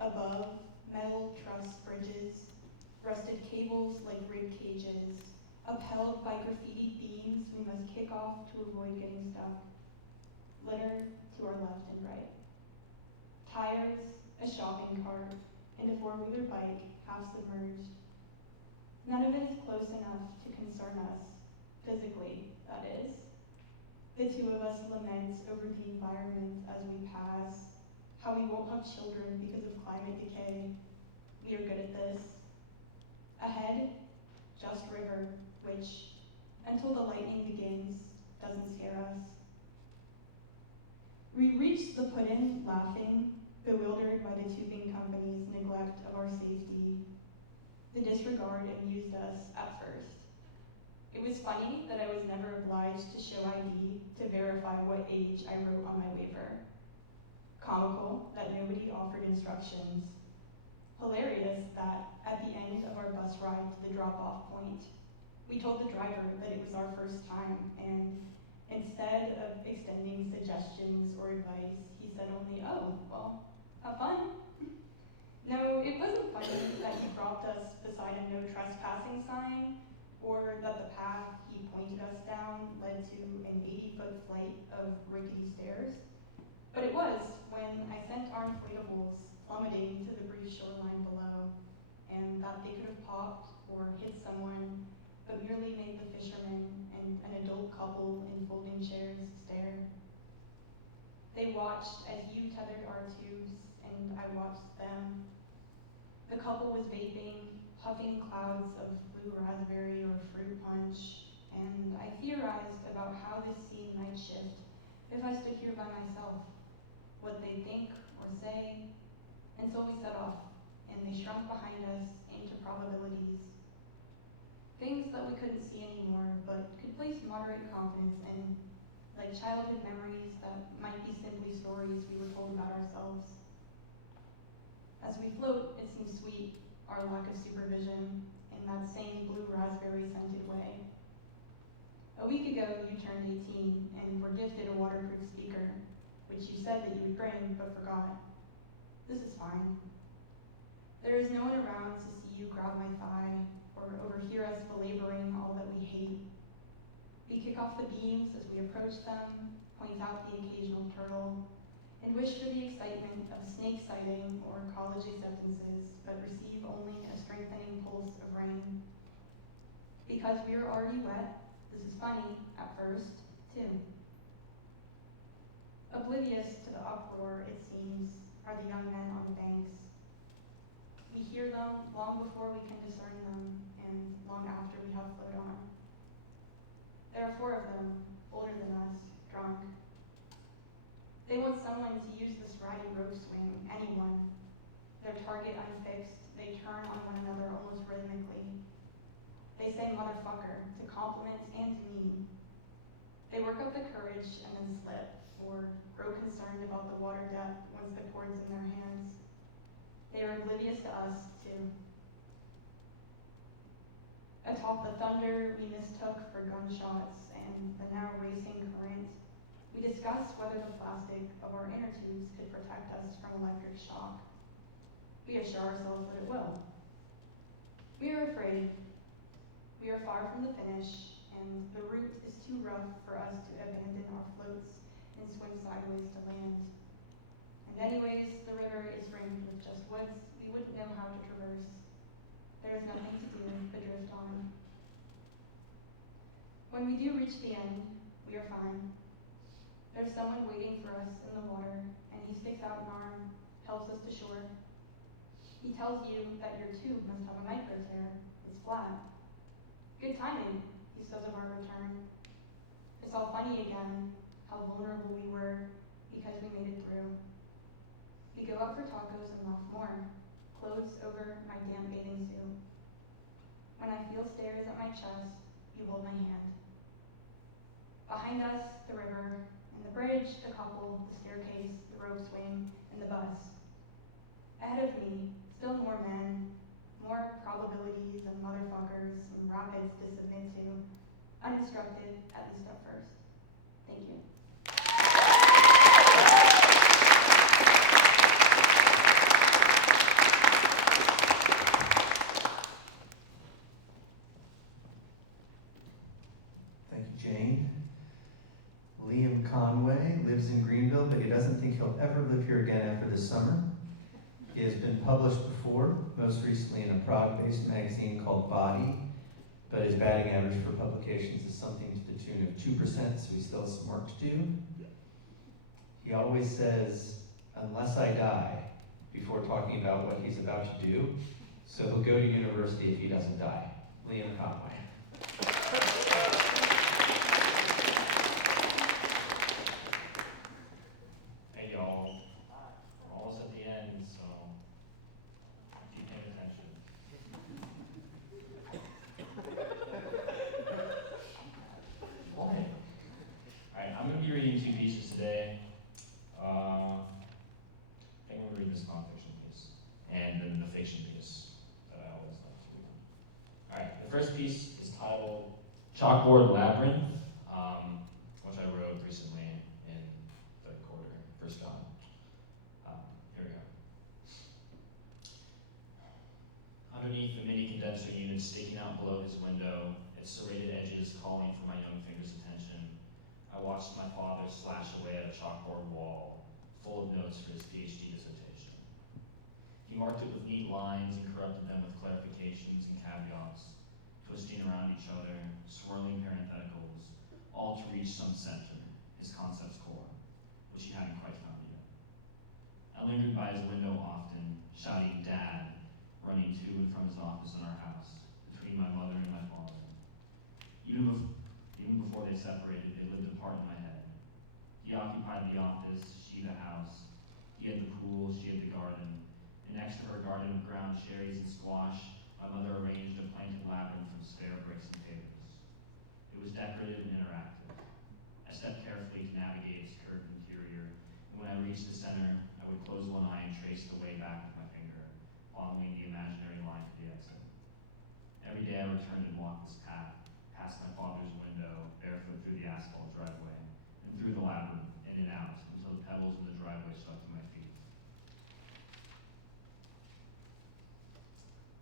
Above, metal truss bridges, rusted cables like rib cages, upheld by graffiti beams we must kick off to avoid getting stuck. Litter to our left and right. Tires, a shopping cart, and a four-wheeler bike half submerged. None of it is close enough to concern us, physically, that is. The two of us lament over the environment as we pass, how we won't have children because of climate decay. We are good at this. Ahead, just river, which, until the lightning begins, doesn't scare us. We reached the put-in laughing, bewildered by the tubing company's neglect of our safety. The disregard amused us at first. It was funny that I was never obliged to show ID to verify what age I wrote on my waiver. Comical that nobody offered instructions. Hilarious that at the end of our bus ride to the drop-off point, we told the driver that it was our first time, and instead of extending suggestions or advice, he said only, "Oh, well, have fun." No, it wasn't funny that he dropped us beside a no trespassing sign, or that the path he pointed us down led to an 80-foot flight of rickety stairs. But it was when I sent our inflatables plummeting to the brief shoreline below, and that they could have popped or hit someone, but merely made the fishermen and an adult couple in folding chairs stare. They watched as you tethered our tubes, and I watched them. The couple was vaping, puffing clouds of blue raspberry or fruit punch, and I theorized about how this scene might shift if I stood here by myself, what they'd think or say, and so we set off, and they shrunk behind us into probabilities. Things that we couldn't see anymore, but could place moderate confidence in, like childhood memories that might be simply stories we were told about ourselves. As we float, it seems sweet, our lack of supervision, in that same blue raspberry scented way. A week ago, you turned 18 and were gifted a waterproof speaker, which you said that you would bring, but forgot. This is fine. There is no one around to see you grab my thigh, or overhear us belaboring all that we hate. We kick off the beams as we approach them, point out the occasional turtle, and wish for the excitement of snake sighting or college acceptances, but receive only a strengthening pulse of rain. Because we are already wet, this is funny at first, too. Oblivious to the uproar, it seems, are the young men on the banks. We hear them long before we can discern them, and long after we have float on. There are 4 of them, older than us, drunk. They want someone to use this ratty rope swing, anyone. their target unfixed, they turn on one another almost rhythmically. They say motherfucker to compliments and to mean. They work up the courage and then slip, or grow concerned about the water depth once the cord's in their hands. They are oblivious to us, too. Atop the thunder we mistook for gunshots and the now racing current, we discussed whether the plastic of our inner tubes could protect us from electric shock. We assure ourselves that it will. We are afraid. We are far from the finish, and the route is too rough for us to abandon our floats and swim sideways to land. And anyways, the river is ringed with just woods we wouldn't know how to traverse. There is nothing to do but drift on. When we do reach the end, we are fine. There's someone waiting for us in the water, and he sticks out an arm, helps us to shore. He tells you that your tube must have a micro tear. It's flat. Good timing, he says of our return. It's all funny again, how vulnerable we were because we made it through. We go out for tacos and laugh more, clothes over my damp bathing suit. When I feel stares at my chest, you hold my hand. Behind us, the river, and the bridge, the couple, the staircase, the rope swing, and the bus. Ahead of me, still more men, more probabilities and motherfuckers and rapids to submit to, uninstructed, at least at first. Thank you. Thank you, Jane. Liam Conway lives in Greenville, but he doesn't think he'll ever live here again after this summer. He has been published before, most recently in a Prague-based magazine called Body, but his batting average for publications is something to the tune of 2%, so he still has some work to do. He always says, unless I die, before talking about what he's about to do, so he'll go to university if he doesn't die. Liam Conway. Hey y'all, we're almost at the end, so keep paying attention. What? Alright, I'm going to be reading two pieces today. I think I'm going to read this nonfiction piece, and then the fiction piece that I always like to read. Alright, the first piece is titled Chalkboard Labyrinth, which I wrote recently in third quarter, first con. Here we go. Underneath the mini condenser unit sticking out below his window, its serrated edges calling for my young finger's attention, I watched my father slash away at a chalkboard wall, full of notes for his PhD dissertation. He marked it with neat lines and corrupted them with clarifications and caveats, twisting around each other, swirling parentheticals, all to reach some center, his concept's core, which he hadn't quite found yet. I lingered by his window often, shouting "Dad," running to and from his office in our house, between my mother and my father. Even before they separated, they lived apart in my head. He occupied the office, she the house. He had the pool, she had the garden. And next to her garden of ground cherries and squash, my mother arranged a planted labyrinth from spare bricks and papers. It was decorative and interactive. I stepped carefully to navigate its curved interior, and when I reached the center, I would close one eye and trace the way back with my finger, following the imaginary line to the exit. Every day I returned and walked this path, past my father's window, barefoot through the asphalt driveway, and through the labyrinth, in and out, until the pebbles in the driveway stuck to my feet.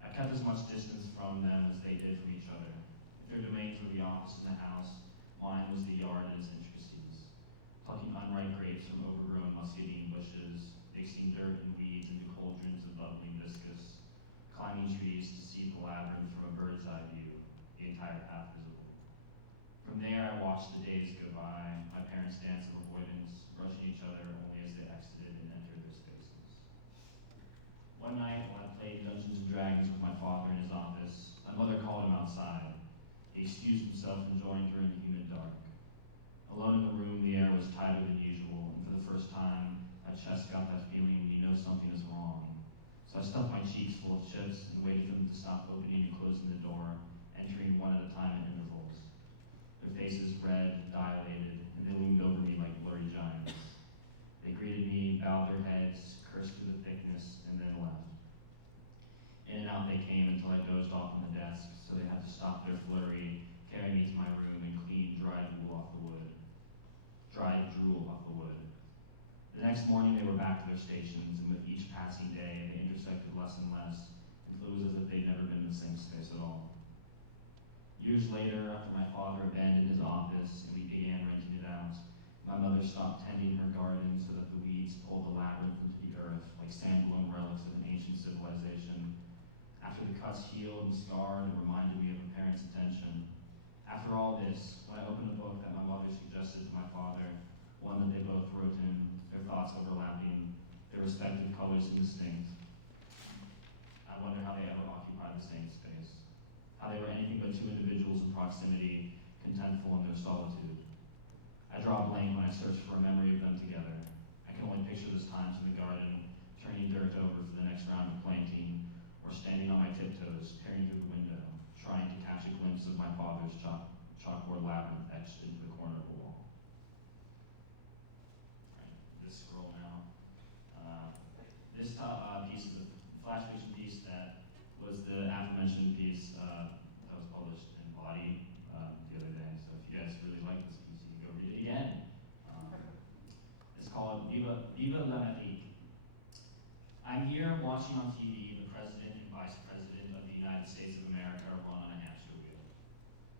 I kept as much distance from them as they did from each other. If their domains were the office and the house, mine was the yard and its intricacies. Plucking unripe grapes from overgrown muscadine bushes, mixing dirt and weeds into cauldrons of bubbling viscous, climbing trees to see the labyrinth from a bird's eye view, the entire path visible. From there I watched the days go by, my parents' dance of avoidance, brushing each other only as they exited and entered their spaces. One night, when I played Dungeons and Dragons with my father in his office, my mother called him outside. He excused himself and joined her in the humid dark. Alone in the room, the air was tighter than usual, and for the first time, my chest got that feeling when you know something is wrong, So I stuffed my cheeks full of chips and waited for them to stop opening and closing the door, entering one at a time at intervals. Their faces red, dilated, and they loomed over me like blurry giants. They greeted me, bowed their heads, cursed through the thickness, and then left. In and out they came until I dozed off on the desk, so they had to stop their flurry, carry me to my room, and clean dried drool off the wood. The next morning they were back to their stations, and with each passing day they intersected less and less, until it was as if they'd never been in the same space at all. Years later, after my father abandoned his office and we began renting it out, my mother stopped tending her garden so that the weeds pulled the labyrinth into the earth like standalone relics of an ancient civilization. After the cuts healed and scarred, it reminded me of a parent's attention. After all this, when I opened a book that my mother suggested to my father, one that they both wrote in, their thoughts overlapping, their respective colors indistinct, I wonder how they ever occupied the same space. How they were anything but two individuals in proximity, contentful in their solitude. I draw a blank when I search for a memory of them together. I can only picture those times in the garden, turning dirt over for the next round of planting, or standing on my tiptoes, peering through the window, trying to catch a glimpse of my father's chalkboard labyrinth etched into the corner of the wall. Right, this scroll now. This piece is a flash fiction piece that was the aforementioned piece that was published in Body the other day. So if you guys really like this piece, you can go read it again. It's called Viva l'Amérique. I'm here watching on TV the President and Vice President of the United States of America run on a hamster wheel.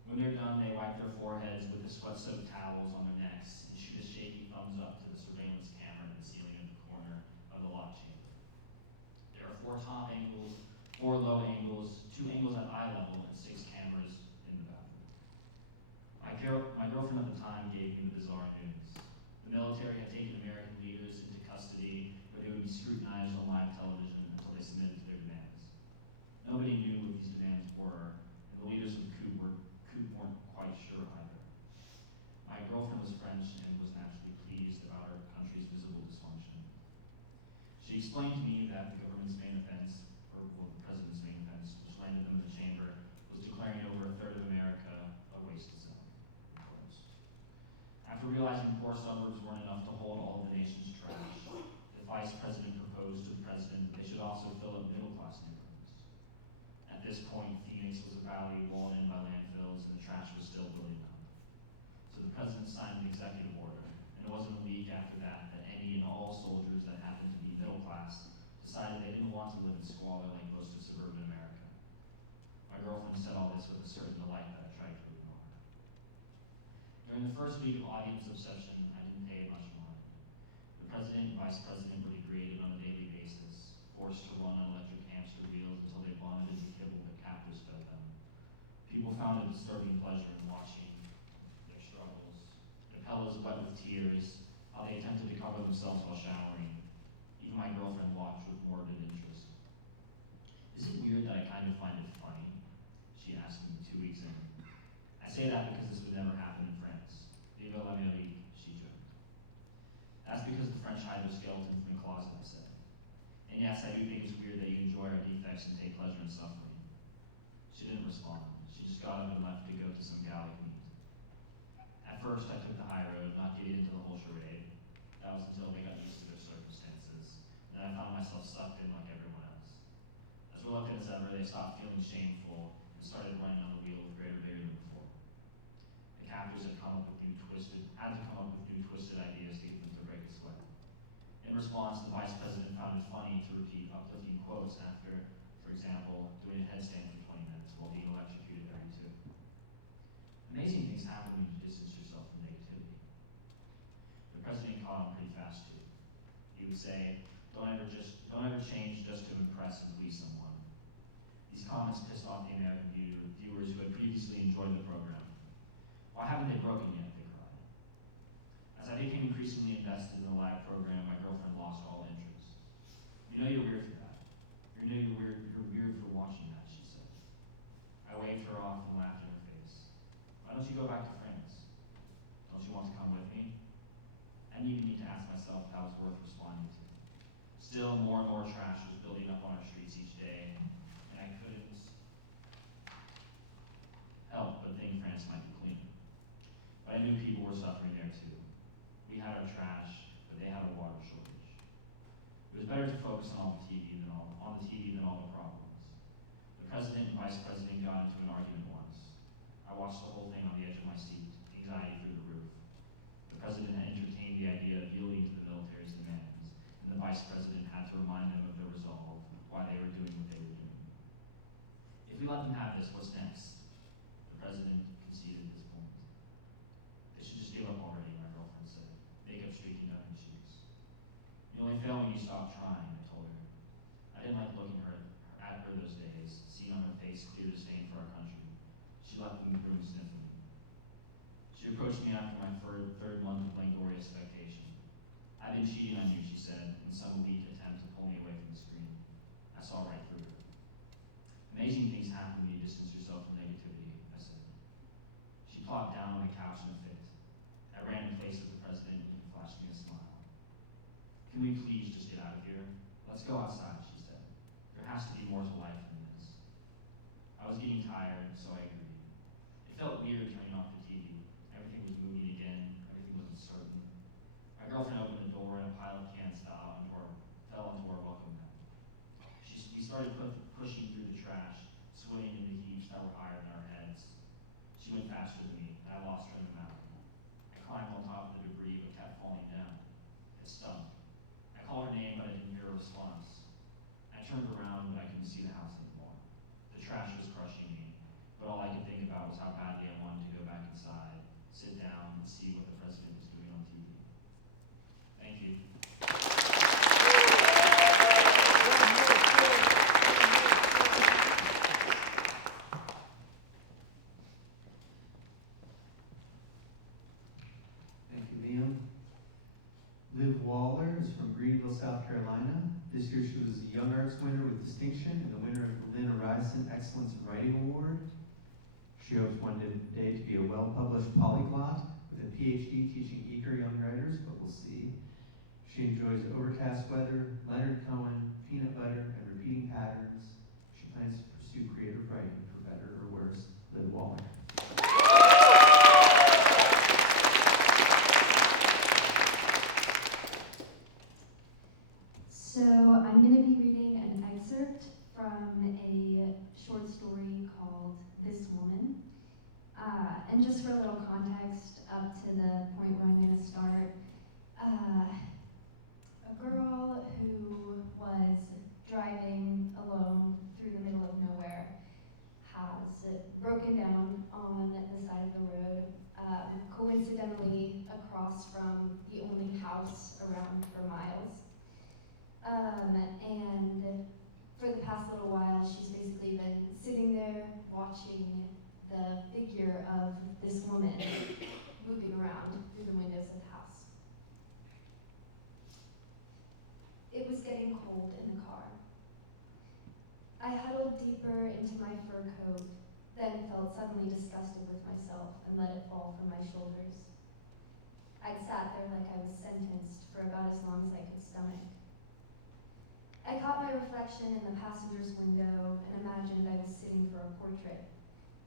When they're done, they wipe their foreheads with the sweat-soaked towels on their necks and shoot a shaky thumbs up to the surveillance camera in the ceiling of the corner of the lock chamber. There are 4 top angles, 4 low angles, 2 angles at eye level, and 6 cameras in the bathroom. My girlfriend at the time gave me the bizarre news. The military had taken American leaders into custody where they would be scrutinized on live television until they submitted to their demands. Nobody knew what these demands were, and the leaders of the coup weren't quite sure either. My girlfriend was French and was naturally pleased about our country's visible dysfunction. She explained to me that the government's main offense, or well, the president's main offense, which landed them in the chamber, was declaring over a third of America a waste zone. After realizing poor suburbs weren't enough to hold all of the nation's trash, the vice president proposed to the president that they should also fill up middle-class neighborhoods. At this point, Phoenix was a valley walled in by landfills, and the trash was still building up. So the president signed an executive order, and it wasn't a week after that that any and all soldiers that happened to be middle class decided they didn't want to live in squalor like most of suburban America. My girlfriend said all this with a certain delight that I tried to ignore. During the first week of audience obsession, I didn't pay much mind. The president and vice president were degraded on a daily basis, forced to run on electric hamster wheels until they vomited the kibble that captors fed them. People found a disturbing pleasure in watching their struggles, their pillows wet with tears, how they attempted to cover themselves while showering. Even my girlfriend watched with morbid interest. Is it weird that I kind of find it funny? She asked me 2 weeks in. I say that because this would never happen in France. Viva l'Amérique, she joked. That's because the French hide their skeletons in the closet, I said. And yes, I do think it's weird that you enjoy our defects and take pleasure in suffering. She didn't respond. She just got up and left to go to some galley meet. At first, I took the high road, not getting into the whole charade. That was until they got used to their circumstances. Then I found myself sucked in like everyone else. As reluctant as ever, they stopped feeling shameful and started running on the wheel with greater vigor than before. The captors had to come up with new twisted ideas to get them to break a sweat. In response, the vice president found it funny to repeat uplifting quotes after, for example, doing a headstand for 20 minutes while being electrocuted every 2. Amazing things happen when you distance yourself from negativity. The president caught on pretty fast too. He would say, don't ever change just to impress and please someone. These comments pissed off the American viewers who had previously enjoyed the program. Why haven't they broken yet? They cried. As I became increasingly invested in the live program, my girlfriend lost all interest. You know you're weird for that. You know you're weird for watching that, she said. I waved her off and laughed in her face. Why don't you go back to France? Don't you want to come with me? I didn't even need to ask myself if that was worth responding to. Still, more and more trash was building up on our street. better to focus on the TV than all the problems. The president and vice president got into an argument once. I watched the whole thing on the edge of my seat, anxiety through the roof. The president had entertained the idea of yielding to the military's demands, and the vice president had to remind them of their resolve, why they were doing what they were doing. If we let them have this, what's next? The president conceded his point. They should just give up already, my girlfriend said. Makeup streaking down her cheeks. You only fail when you stop trying, I told her. I didn't like looking at her those days, seeing on her face clear disdain for our country. She left me in the room sniffling. She approached me after my third month of Langdoria expectation. I've been cheating on you, she said, in some weak attempt to pull me away from the screen. I saw right through her. Amazing things happen when you distance yourself from negativity, I said. She plopped down on the couch in a fit. I ran in place of the president and he flashed me a smile. Can we please just get out of here? Let's go outside, she said. There has to be more to life than this. I was getting tired, so I agreed. It felt weird turning off the TV. Everything was moving again. Everything was uncertain. My girlfriend opened the door and a pile of cans fell into our welcome mat. We started pushing through the trash, swaying into heaps that were higher than our heads. She went faster than me, and I lost her in the mountain. I climbed on top of the debris but kept falling down. It stunk. I called her name, but I didn't hear a response. I turned around, but I couldn't see the house anymore. The trash was crushing me, but all I could think about was how badly I wanted to go back inside, sit down, and see what the president was doing on TV. Thank you. Thank you, Liam. Liv Waller is from Greenville, South Carolina. This year she was a Young Arts winner with distinction and the winner of the Lynn Arison Excellence in Writing Award. She hopes one day to be a well-published polyglot with a PhD teaching eager young writers, but we'll see. She enjoys overcast weather, Leonard Cohen, peanut butter, and repeating patterns. She plans to pursue creative writing for better or worse. Liv Waller. So I'm going to be reading an excerpt from a short story called This Woman. And just for a little context up to the point where I'm going to start, a girl who was driving alone through the middle of nowhere has broken down on the side of the road, coincidentally across from the only house around for miles. And for the past little while, she's basically been sitting there watching the figure of this woman moving around through the windows of the house. It was getting cold in the car. I huddled deeper into my fur coat, then felt suddenly disgusted with myself and let it fall from my shoulders. I'd sat there like I was sentenced for about as long as I could stomach. I caught my reflection in the passenger's window and imagined I was sitting for a portrait,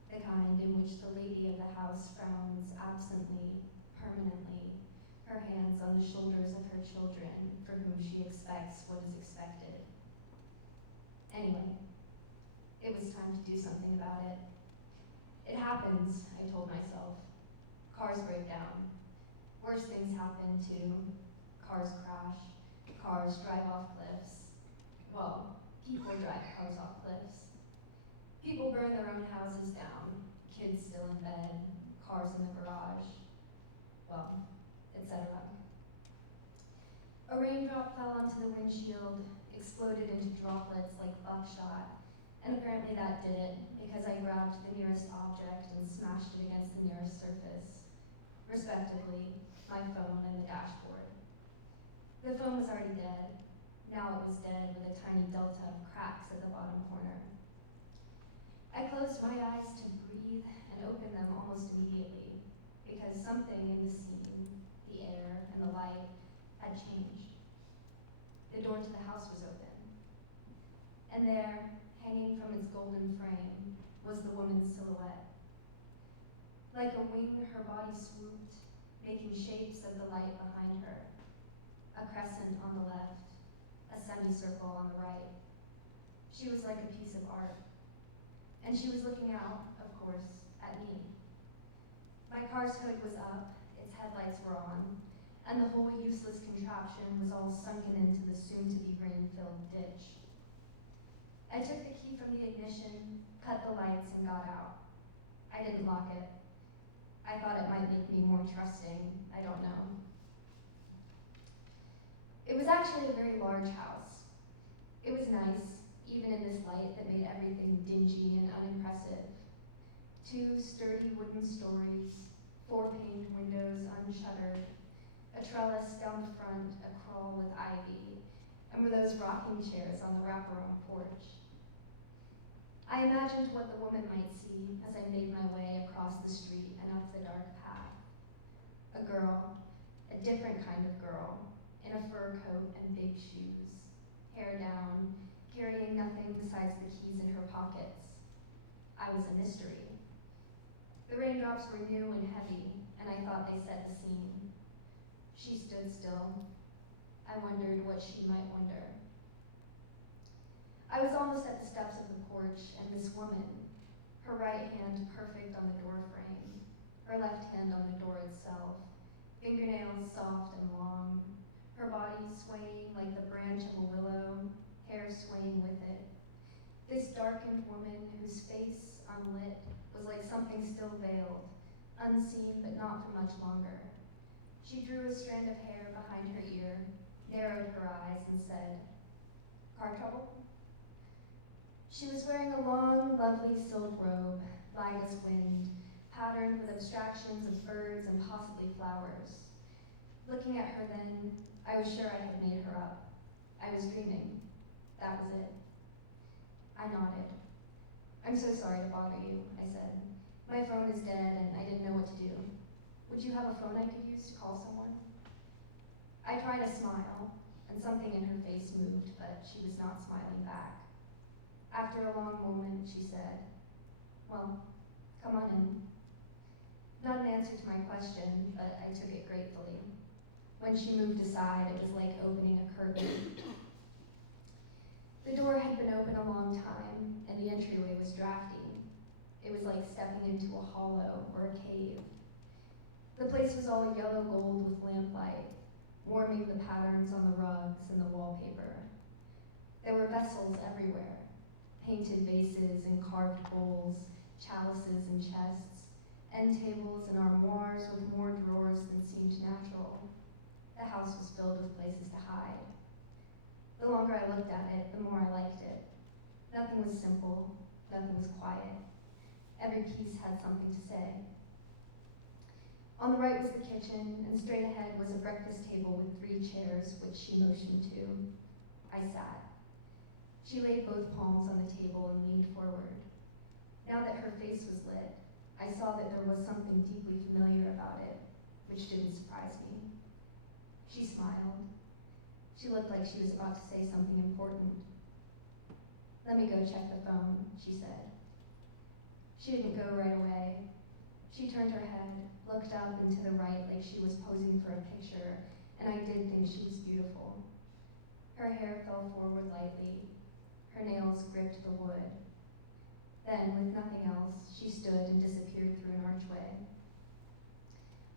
the kind in which the lady of the house frowns absently, permanently, her hands on the shoulders of her children for whom she expects what is expected. Anyway, it was time to do something about it. It happens, I told myself. Cars break down. Worse things happen too. Cars crash. Cars drive off cliffs. Well, people drive cars off cliffs. People burn their own houses down. Kids still in bed. Cars in the garage. Well, etc. A raindrop fell onto the windshield, exploded into droplets like buckshot, and apparently that did it because I grabbed the nearest object and smashed it against the nearest surface, respectively, my phone and the dashboard. The phone was already dead. Now it was dead with a tiny delta of cracks at the bottom corner. I closed my eyes to breathe and opened them almost immediately because something in the scene, the air, and the light had changed. The door to the house was open. And there, hanging from its golden frame, was the woman's silhouette. Like a wing, her body swooped, making shapes of the light behind her. A crescent on the left, a semicircle on the right. She was like a piece of art. And she was looking out, of course, at me. My car's hood was up, its headlights were on, and the whole useless contraption was all sunken into the soon-to-be rain-filled ditch. I took the key from the ignition, cut the lights, and got out. I didn't lock it. I thought it might make me more trusting, I don't know. It was actually a very large house. It was nice, even in this light that made everything dingy and unimpressive. 2 sturdy wooden stories, 4 paned windows unshuttered, a trellis down the front, a crawl with ivy, and were those rocking chairs on the wraparound porch. I imagined what the woman might see as I made my way across the street and up the dark path. A girl, a different kind of girl, in a fur coat and big shoes, hair down, carrying nothing besides the keys in her pockets. I was a mystery. The raindrops were new and heavy, and I thought they set the scene. She stood still. I wondered what she might wonder. I was almost at the steps of the porch, and this woman, her right hand perfect on the door frame, her left hand on the door itself, fingernails soft and long, her body swaying like the branch of a willow, hair swaying with it. This darkened woman whose face, unlit, was like something still veiled, unseen but not for much longer. She drew a strand of hair behind her ear, narrowed her eyes, and said, "Car trouble?" She was wearing a long, lovely silk robe, light as wind, patterned with abstractions of birds and possibly flowers. Looking at her then, I was sure I had made her up. I was dreaming. That was it. I nodded. "I'm so sorry to bother you," I said. "My phone is dead and I didn't know what to do. Would you have a phone I could use to call someone?" I tried a smile, and something in her face moved, but she was not smiling back. After a long moment, she said, "Well, come on in." Not an answer to my question, but I took it gratefully. When she moved aside, it was like opening a curtain. The door had been open a long time, and the entryway was drafty. It was like stepping into a hollow or a cave. The place was all yellow gold with lamplight, warming the patterns on the rugs and the wallpaper. There were vessels everywhere, painted vases and carved bowls, chalices and chests, end tables and armoires with more drawers than seemed natural. The house was filled with places to hide. The longer I looked at it, the more I liked it. Nothing was simple, nothing was quiet. Every piece had something to say. On the right was the kitchen, and straight ahead was a breakfast table with 3 chairs, which she motioned to. I sat. She laid both palms on the table and leaned forward. Now that her face was lit, I saw that there was something deeply familiar about it, which didn't surprise me. She smiled. She looked like she was about to say something important. "Let me go check the phone," she said. She didn't go right away. She turned her head, looked up and to the right like she was posing for a picture, and I did think she was beautiful. Her hair fell forward lightly. Her nails gripped the wood. Then, with nothing else, she stood and disappeared through an archway.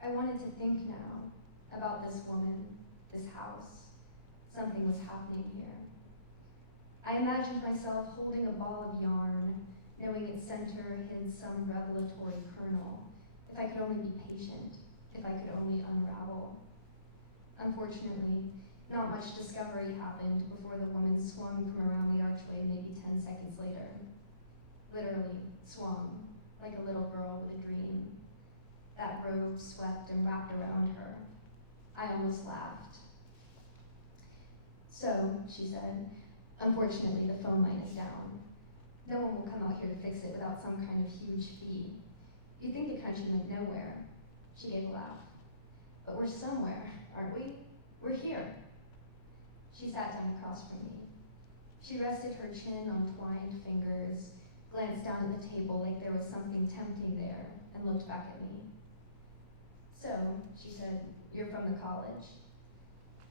I wanted to think now about this woman, this house. Something was happening here. I imagined myself holding a ball of yarn, knowing its center hid some revelatory kernel. If I could only be patient, if I could only unravel. Unfortunately, not much discovery happened before the woman swung from around the archway maybe 10 seconds later. Literally swung, like a little girl with a dream. That robe swept and wrapped around her. I almost laughed. "So," she said, "unfortunately the phone line is down. No one will come out here to fix it without some kind of huge fee. You'd think the country went nowhere." She gave a laugh. "But we're somewhere, aren't we? We're here." She sat down across from me. She rested her chin on twined fingers, glanced down at the table like there was something tempting there, and looked back at me. "So," she said, "you're from the college."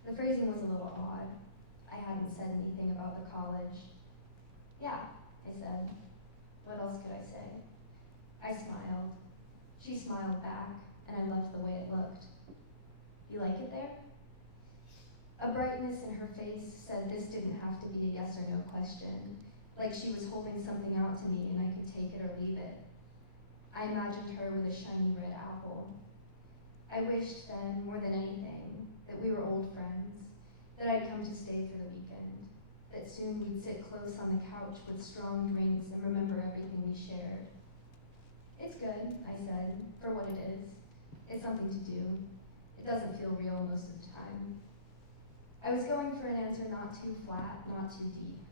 The phrasing was a little odd. I hadn't said anything about the college. Yeah, I said. What else could I say? I smiled. She smiled back, and I left the way it looked. You like it there? A brightness in her face said this didn't have to be a yes or no question, like she was holding something out to me and I could take it or leave it. I imagined her with a shiny red apple. I wished then, more than anything, that we were old friends, that I'd come to stay for the weekend, that soon we'd sit close on the couch with strong drinks and remember everything we shared. It's good, I said, for what it is. It's something to do. It doesn't feel real most of the time. I was going for an answer not too flat, not too deep.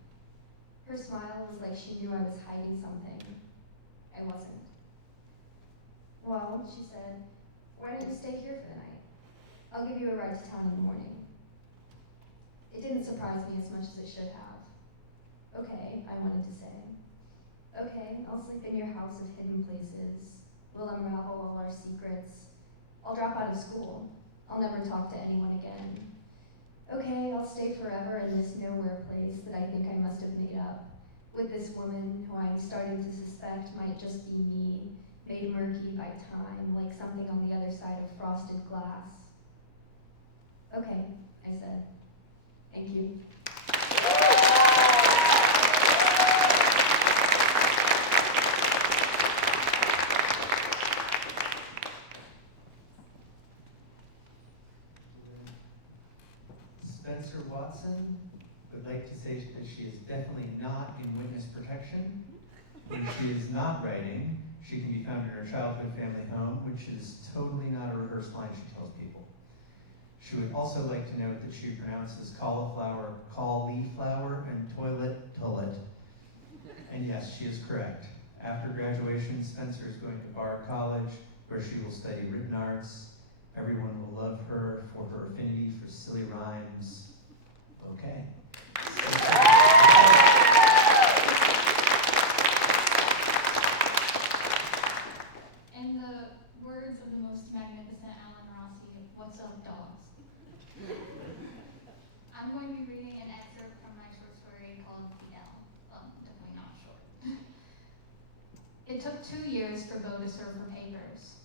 Her smile was like she knew I was hiding something. I wasn't. Well, she said, why don't you stay here for the night? I'll give you a ride to town in the morning. It didn't surprise me as much as it should have. Okay, I wanted to say. Okay, I'll sleep in your house of hidden places. We'll unravel all our secrets. I'll drop out of school. I'll never talk to anyone again. Okay, I'll stay forever in this nowhere place that I think I must have made up, with this woman who I'm starting to suspect might just be me, made murky by time, like something on the other side of frosted glass. Okay, I said. Thank you. Spencer Watson would like to say that she is definitely not in witness protection. When she is not writing, she can be found in her childhood family home, which is totally not a rehearsed line she tells people. She would also like to note that she pronounces cauliflower, cauliflower, and toilet, tullet. And yes, she is correct. After graduation, Spencer is going to Bard College, where she will study written arts. Everyone will love her for her affinity for silly rhymes. Okay. In the words of the most magnificent Alan Rossi, what's up, dogs? I'm going to be reading an excerpt from my short story called Fidel. Well, definitely not short. It took 2 years for Bo to serve her papers.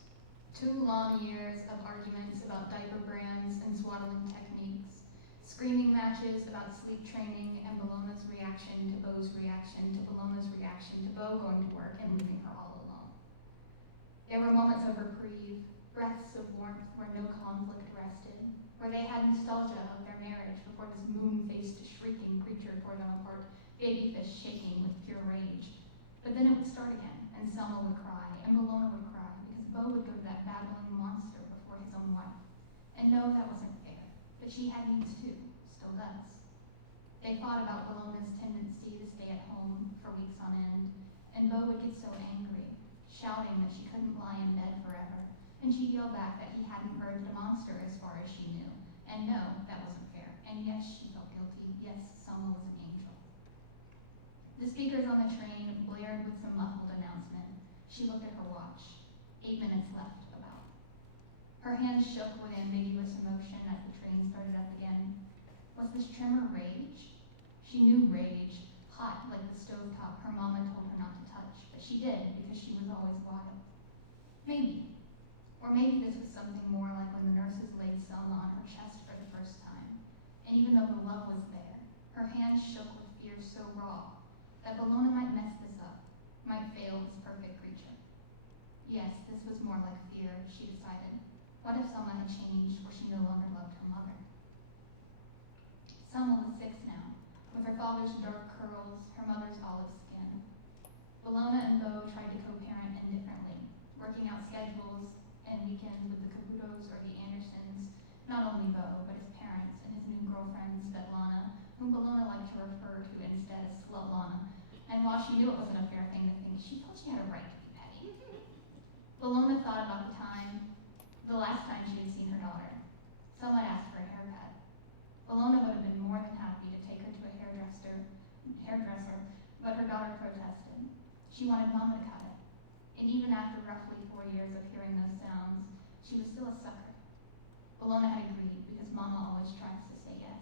2 long years of arguments about diaper brands and swaddling techniques, screaming matches about sleep training and Bologna's reaction to Bo's reaction to Bologna's reaction to Bo going to work and leaving her all alone. There were moments of reprieve, breaths of warmth where no conflict rested, where they had nostalgia of their marriage before this moon-faced shrieking creature tore them apart, babyfish shaking with pure rage. But then it would start again, and Selma would cry, and Bologna would cry, because Bo would go to that babbling monster before his own wife. And no, that wasn't fair, but she had needs too, still does. They fought about Bologna's tendency to stay at home for weeks on end, and Bo would get so angry, shouting that she couldn't lie in bed forever, and she'd yell back that he hadn't birthed a monster as far as she knew. And no, that wasn't fair, and yes, she felt guilty, yes, Selma was an angel. The speakers on the train blared with some muffled announcement. She looked at her watch. 8 minutes left, about. Her hands shook with ambiguous emotion as the train started up again. Was this tremor rage? She knew rage, hot like the stovetop her mama told her not to touch, but she did because she was always wild. Maybe. Or maybe this was something more like when the nurses laid Selma on her chest for the first time. And even though the love was there, her hands shook with fear so raw that Bologna might mess this up, might fail this perfect creature. Yes, this was more like fear, she decided. What if Selma had changed where she no longer loved her mother? Selma was 6 now, with her father's dark curls, her mother's olive skin. Bologna and Bo tried to co-parent indifferently, working out schedules and weekends with the Caputos or the Andersons, not only Bo, but his parents and his new girlfriend, Svetlana, whom Bologna liked to refer to instead as Slutlana. And while she knew it wasn't a fair thing to think, she felt she had a right to be petty. Bologna thought about the last time she had seen her daughter. Selma had asked for a haircut. Bologna would have been more than happy to take her to a hairdresser, but her daughter protested. She wanted Mama to cut it. And even after roughly 4 years of hearing those sounds, she was still a sucker. Bologna had agreed because Mama always tries to say yes.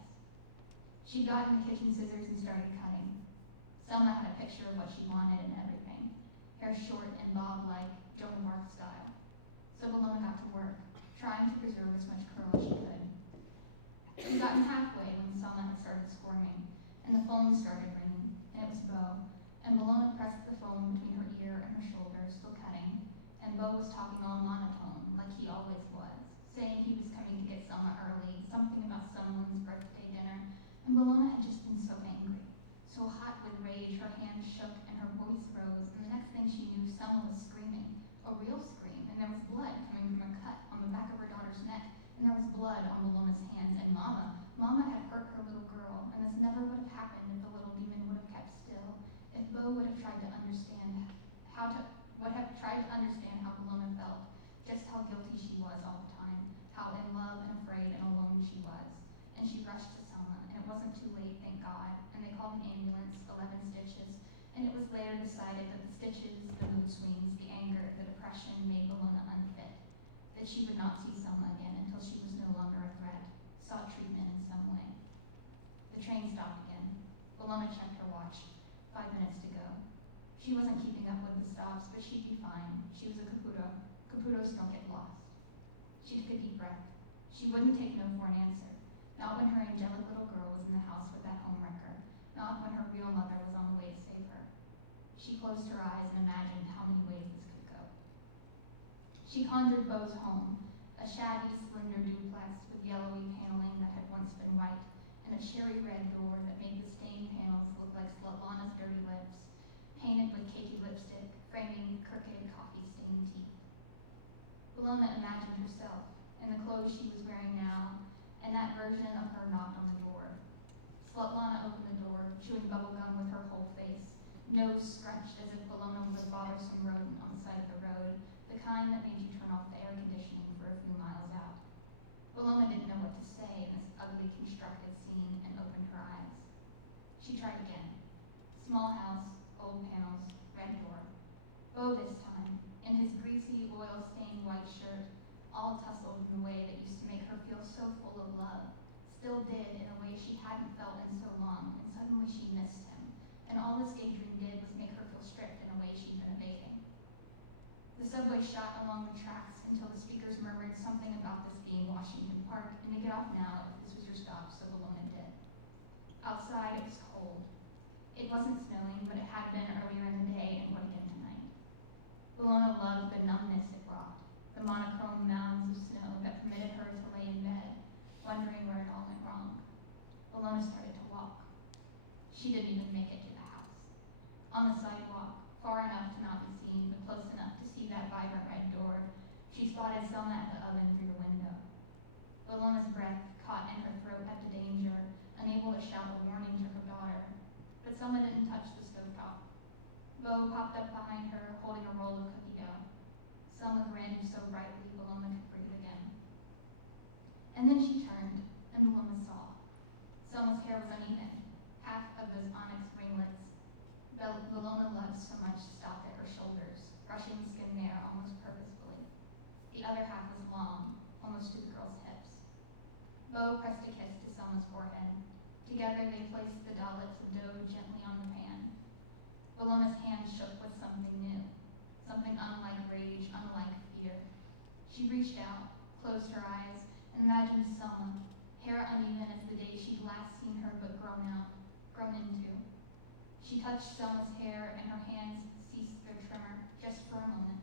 She got in the kitchen scissors and started cutting. Selma had a picture of what she wanted and everything. Hair short and bob-like, Joan of Arc style. So Bologna got to work, trying to preserve as much curl as she could. She'd gotten halfway when Selma had started squirming, and the phone started ringing, and it was Bo. And Bologna pressed the phone between her ear and her shoulder, still cutting, and Bo was talking all monotone, like he always was, saying he was coming to get Selma early, something about someone's birthday dinner, and Bologna had just been so angry. So hot with rage, her hands shook and her voice rose, and the next thing she knew, Selma was screaming, a real scream, and there was blood coming from a cut on the back of her daughter's neck, and there was blood on Bologna's hands, and Mama had hurt her little girl, and this never would have happened if the little demon would have kept still, if Bo would have tried to understand how Bologna felt, just how guilty she was all the time, how in love and afraid and alone she was, and she rushed to Selma, and it wasn't too late, thank God, and they called an ambulance, 11 stitches, and it was later decided that the stitches, the mood swings, the anger, the depression made Bologna unfit, that she would not see Selma again until she was no longer a threat, sought treatment in some way. The train stopped again. Bologna checked her watch. 5 minutes to go. She wasn't keeping up with the stops, but she'd be fine. She was a Caputo. Caputos don't get lost. She took a deep breath. She wouldn't take no for an answer. Not when her angelic little girl was in the house with that homewrecker. Not when her real mother was on the way to save her. She closed her eyes and imagined how many ways this could go. She conjured Bo's home, a shabby, slender duplex with yellowy paneling that had once been white, and a cherry red door that made the stained panels look like Svetlana's dirty lips, painted with cakey lipstick, framing crooked coffee-stained teeth. Bologna imagined herself in the clothes she was wearing now, and that version of her knocked on the door. Svetlana opened the door, chewing bubblegum with her whole face, nose scrunched as if Bologna was a bothersome rodent on the side of the road, the kind that made you turn off the air conditioning for a few miles out. Bologna didn't know what to say in this ugly constructed scene and opened her eyes. She tried again. Small house, old panels, red door. Bo this time, in his greasy, oil-stained white shirt, all tousled in the way that used to make her feel so full of love, still did in a way she hadn't felt in so long, and suddenly she missed him. And all this daydream did was make her feel stripped in a way she'd been evading. The subway shot along the tracks until the speakers murmured something about this being Washington Park, and to get off now if this was your stop, so Bologna did. Outside it was cold. It wasn't snowing, but it had been earlier in the day and would again tonight. Bologna loved the numbness it brought, the monochrome mounds of snow that permitted her to lay in bed, wondering where it all went wrong. Bologna started to walk. She didn't even make it to the house. On the sidewalk, far enough to not be seen, but close enough to see that vibrant red door, she spotted Selma at the oven through the window. Bologna's breath caught in her throat at the danger, unable to shout a warning to her daughter. But Selma didn't touch the stovetop. Bo popped up behind her, holding a roll of cookie dough. Selma grinned so brightly Bologna could breathe again. And then she turned, and Bologna saw. Selma's hair was uneven, half of those onyx ringlets Bologna loved so much stopped at her shoulders, brushing the skin there almost purposefully. The other half was long, almost to the girl's hips. Bo pressed a kiss to Selma's forehead. Together they placed the dollops of dough gently on the pan. Bologna's hand shook with something new, something unlike rage, unlike fear. She reached out, closed her eyes, and imagined Selma, hair uneven as the day she'd last seen her but grown into. She touched Selma's hair and her hands ceased their tremor, just for a moment.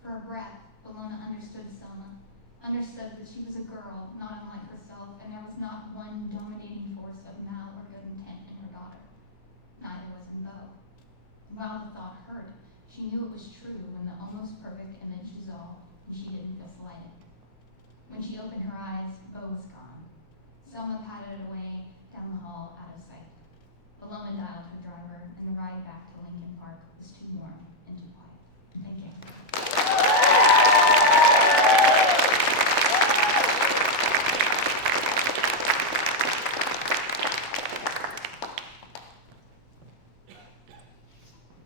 For a breath, Bologna understood Selma, understood that she was a girl, not unlike herself, and there was not one dominating force of mal or good intent in her daughter. Neither was in Bo. While the thought hurt, she knew it was true when the almost perfect image dissolved and she didn't feel slighted. When she opened her eyes, Bo was gone. Selma patted away down the hall out of sight. Bologna dialed her driver, and the ride back to Lincoln Park was too warm and too quiet. Thank you.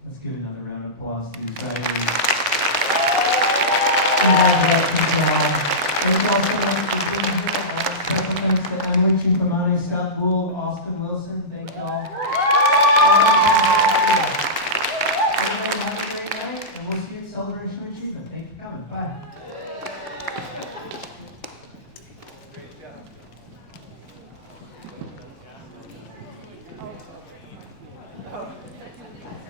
Let's give another round of applause to these writers. Congratulations, y'all. Thank you all so much for being here. Special thanks to Emily Cinquemani, Scott Josh Gould, Austin Wilson, thank y'all.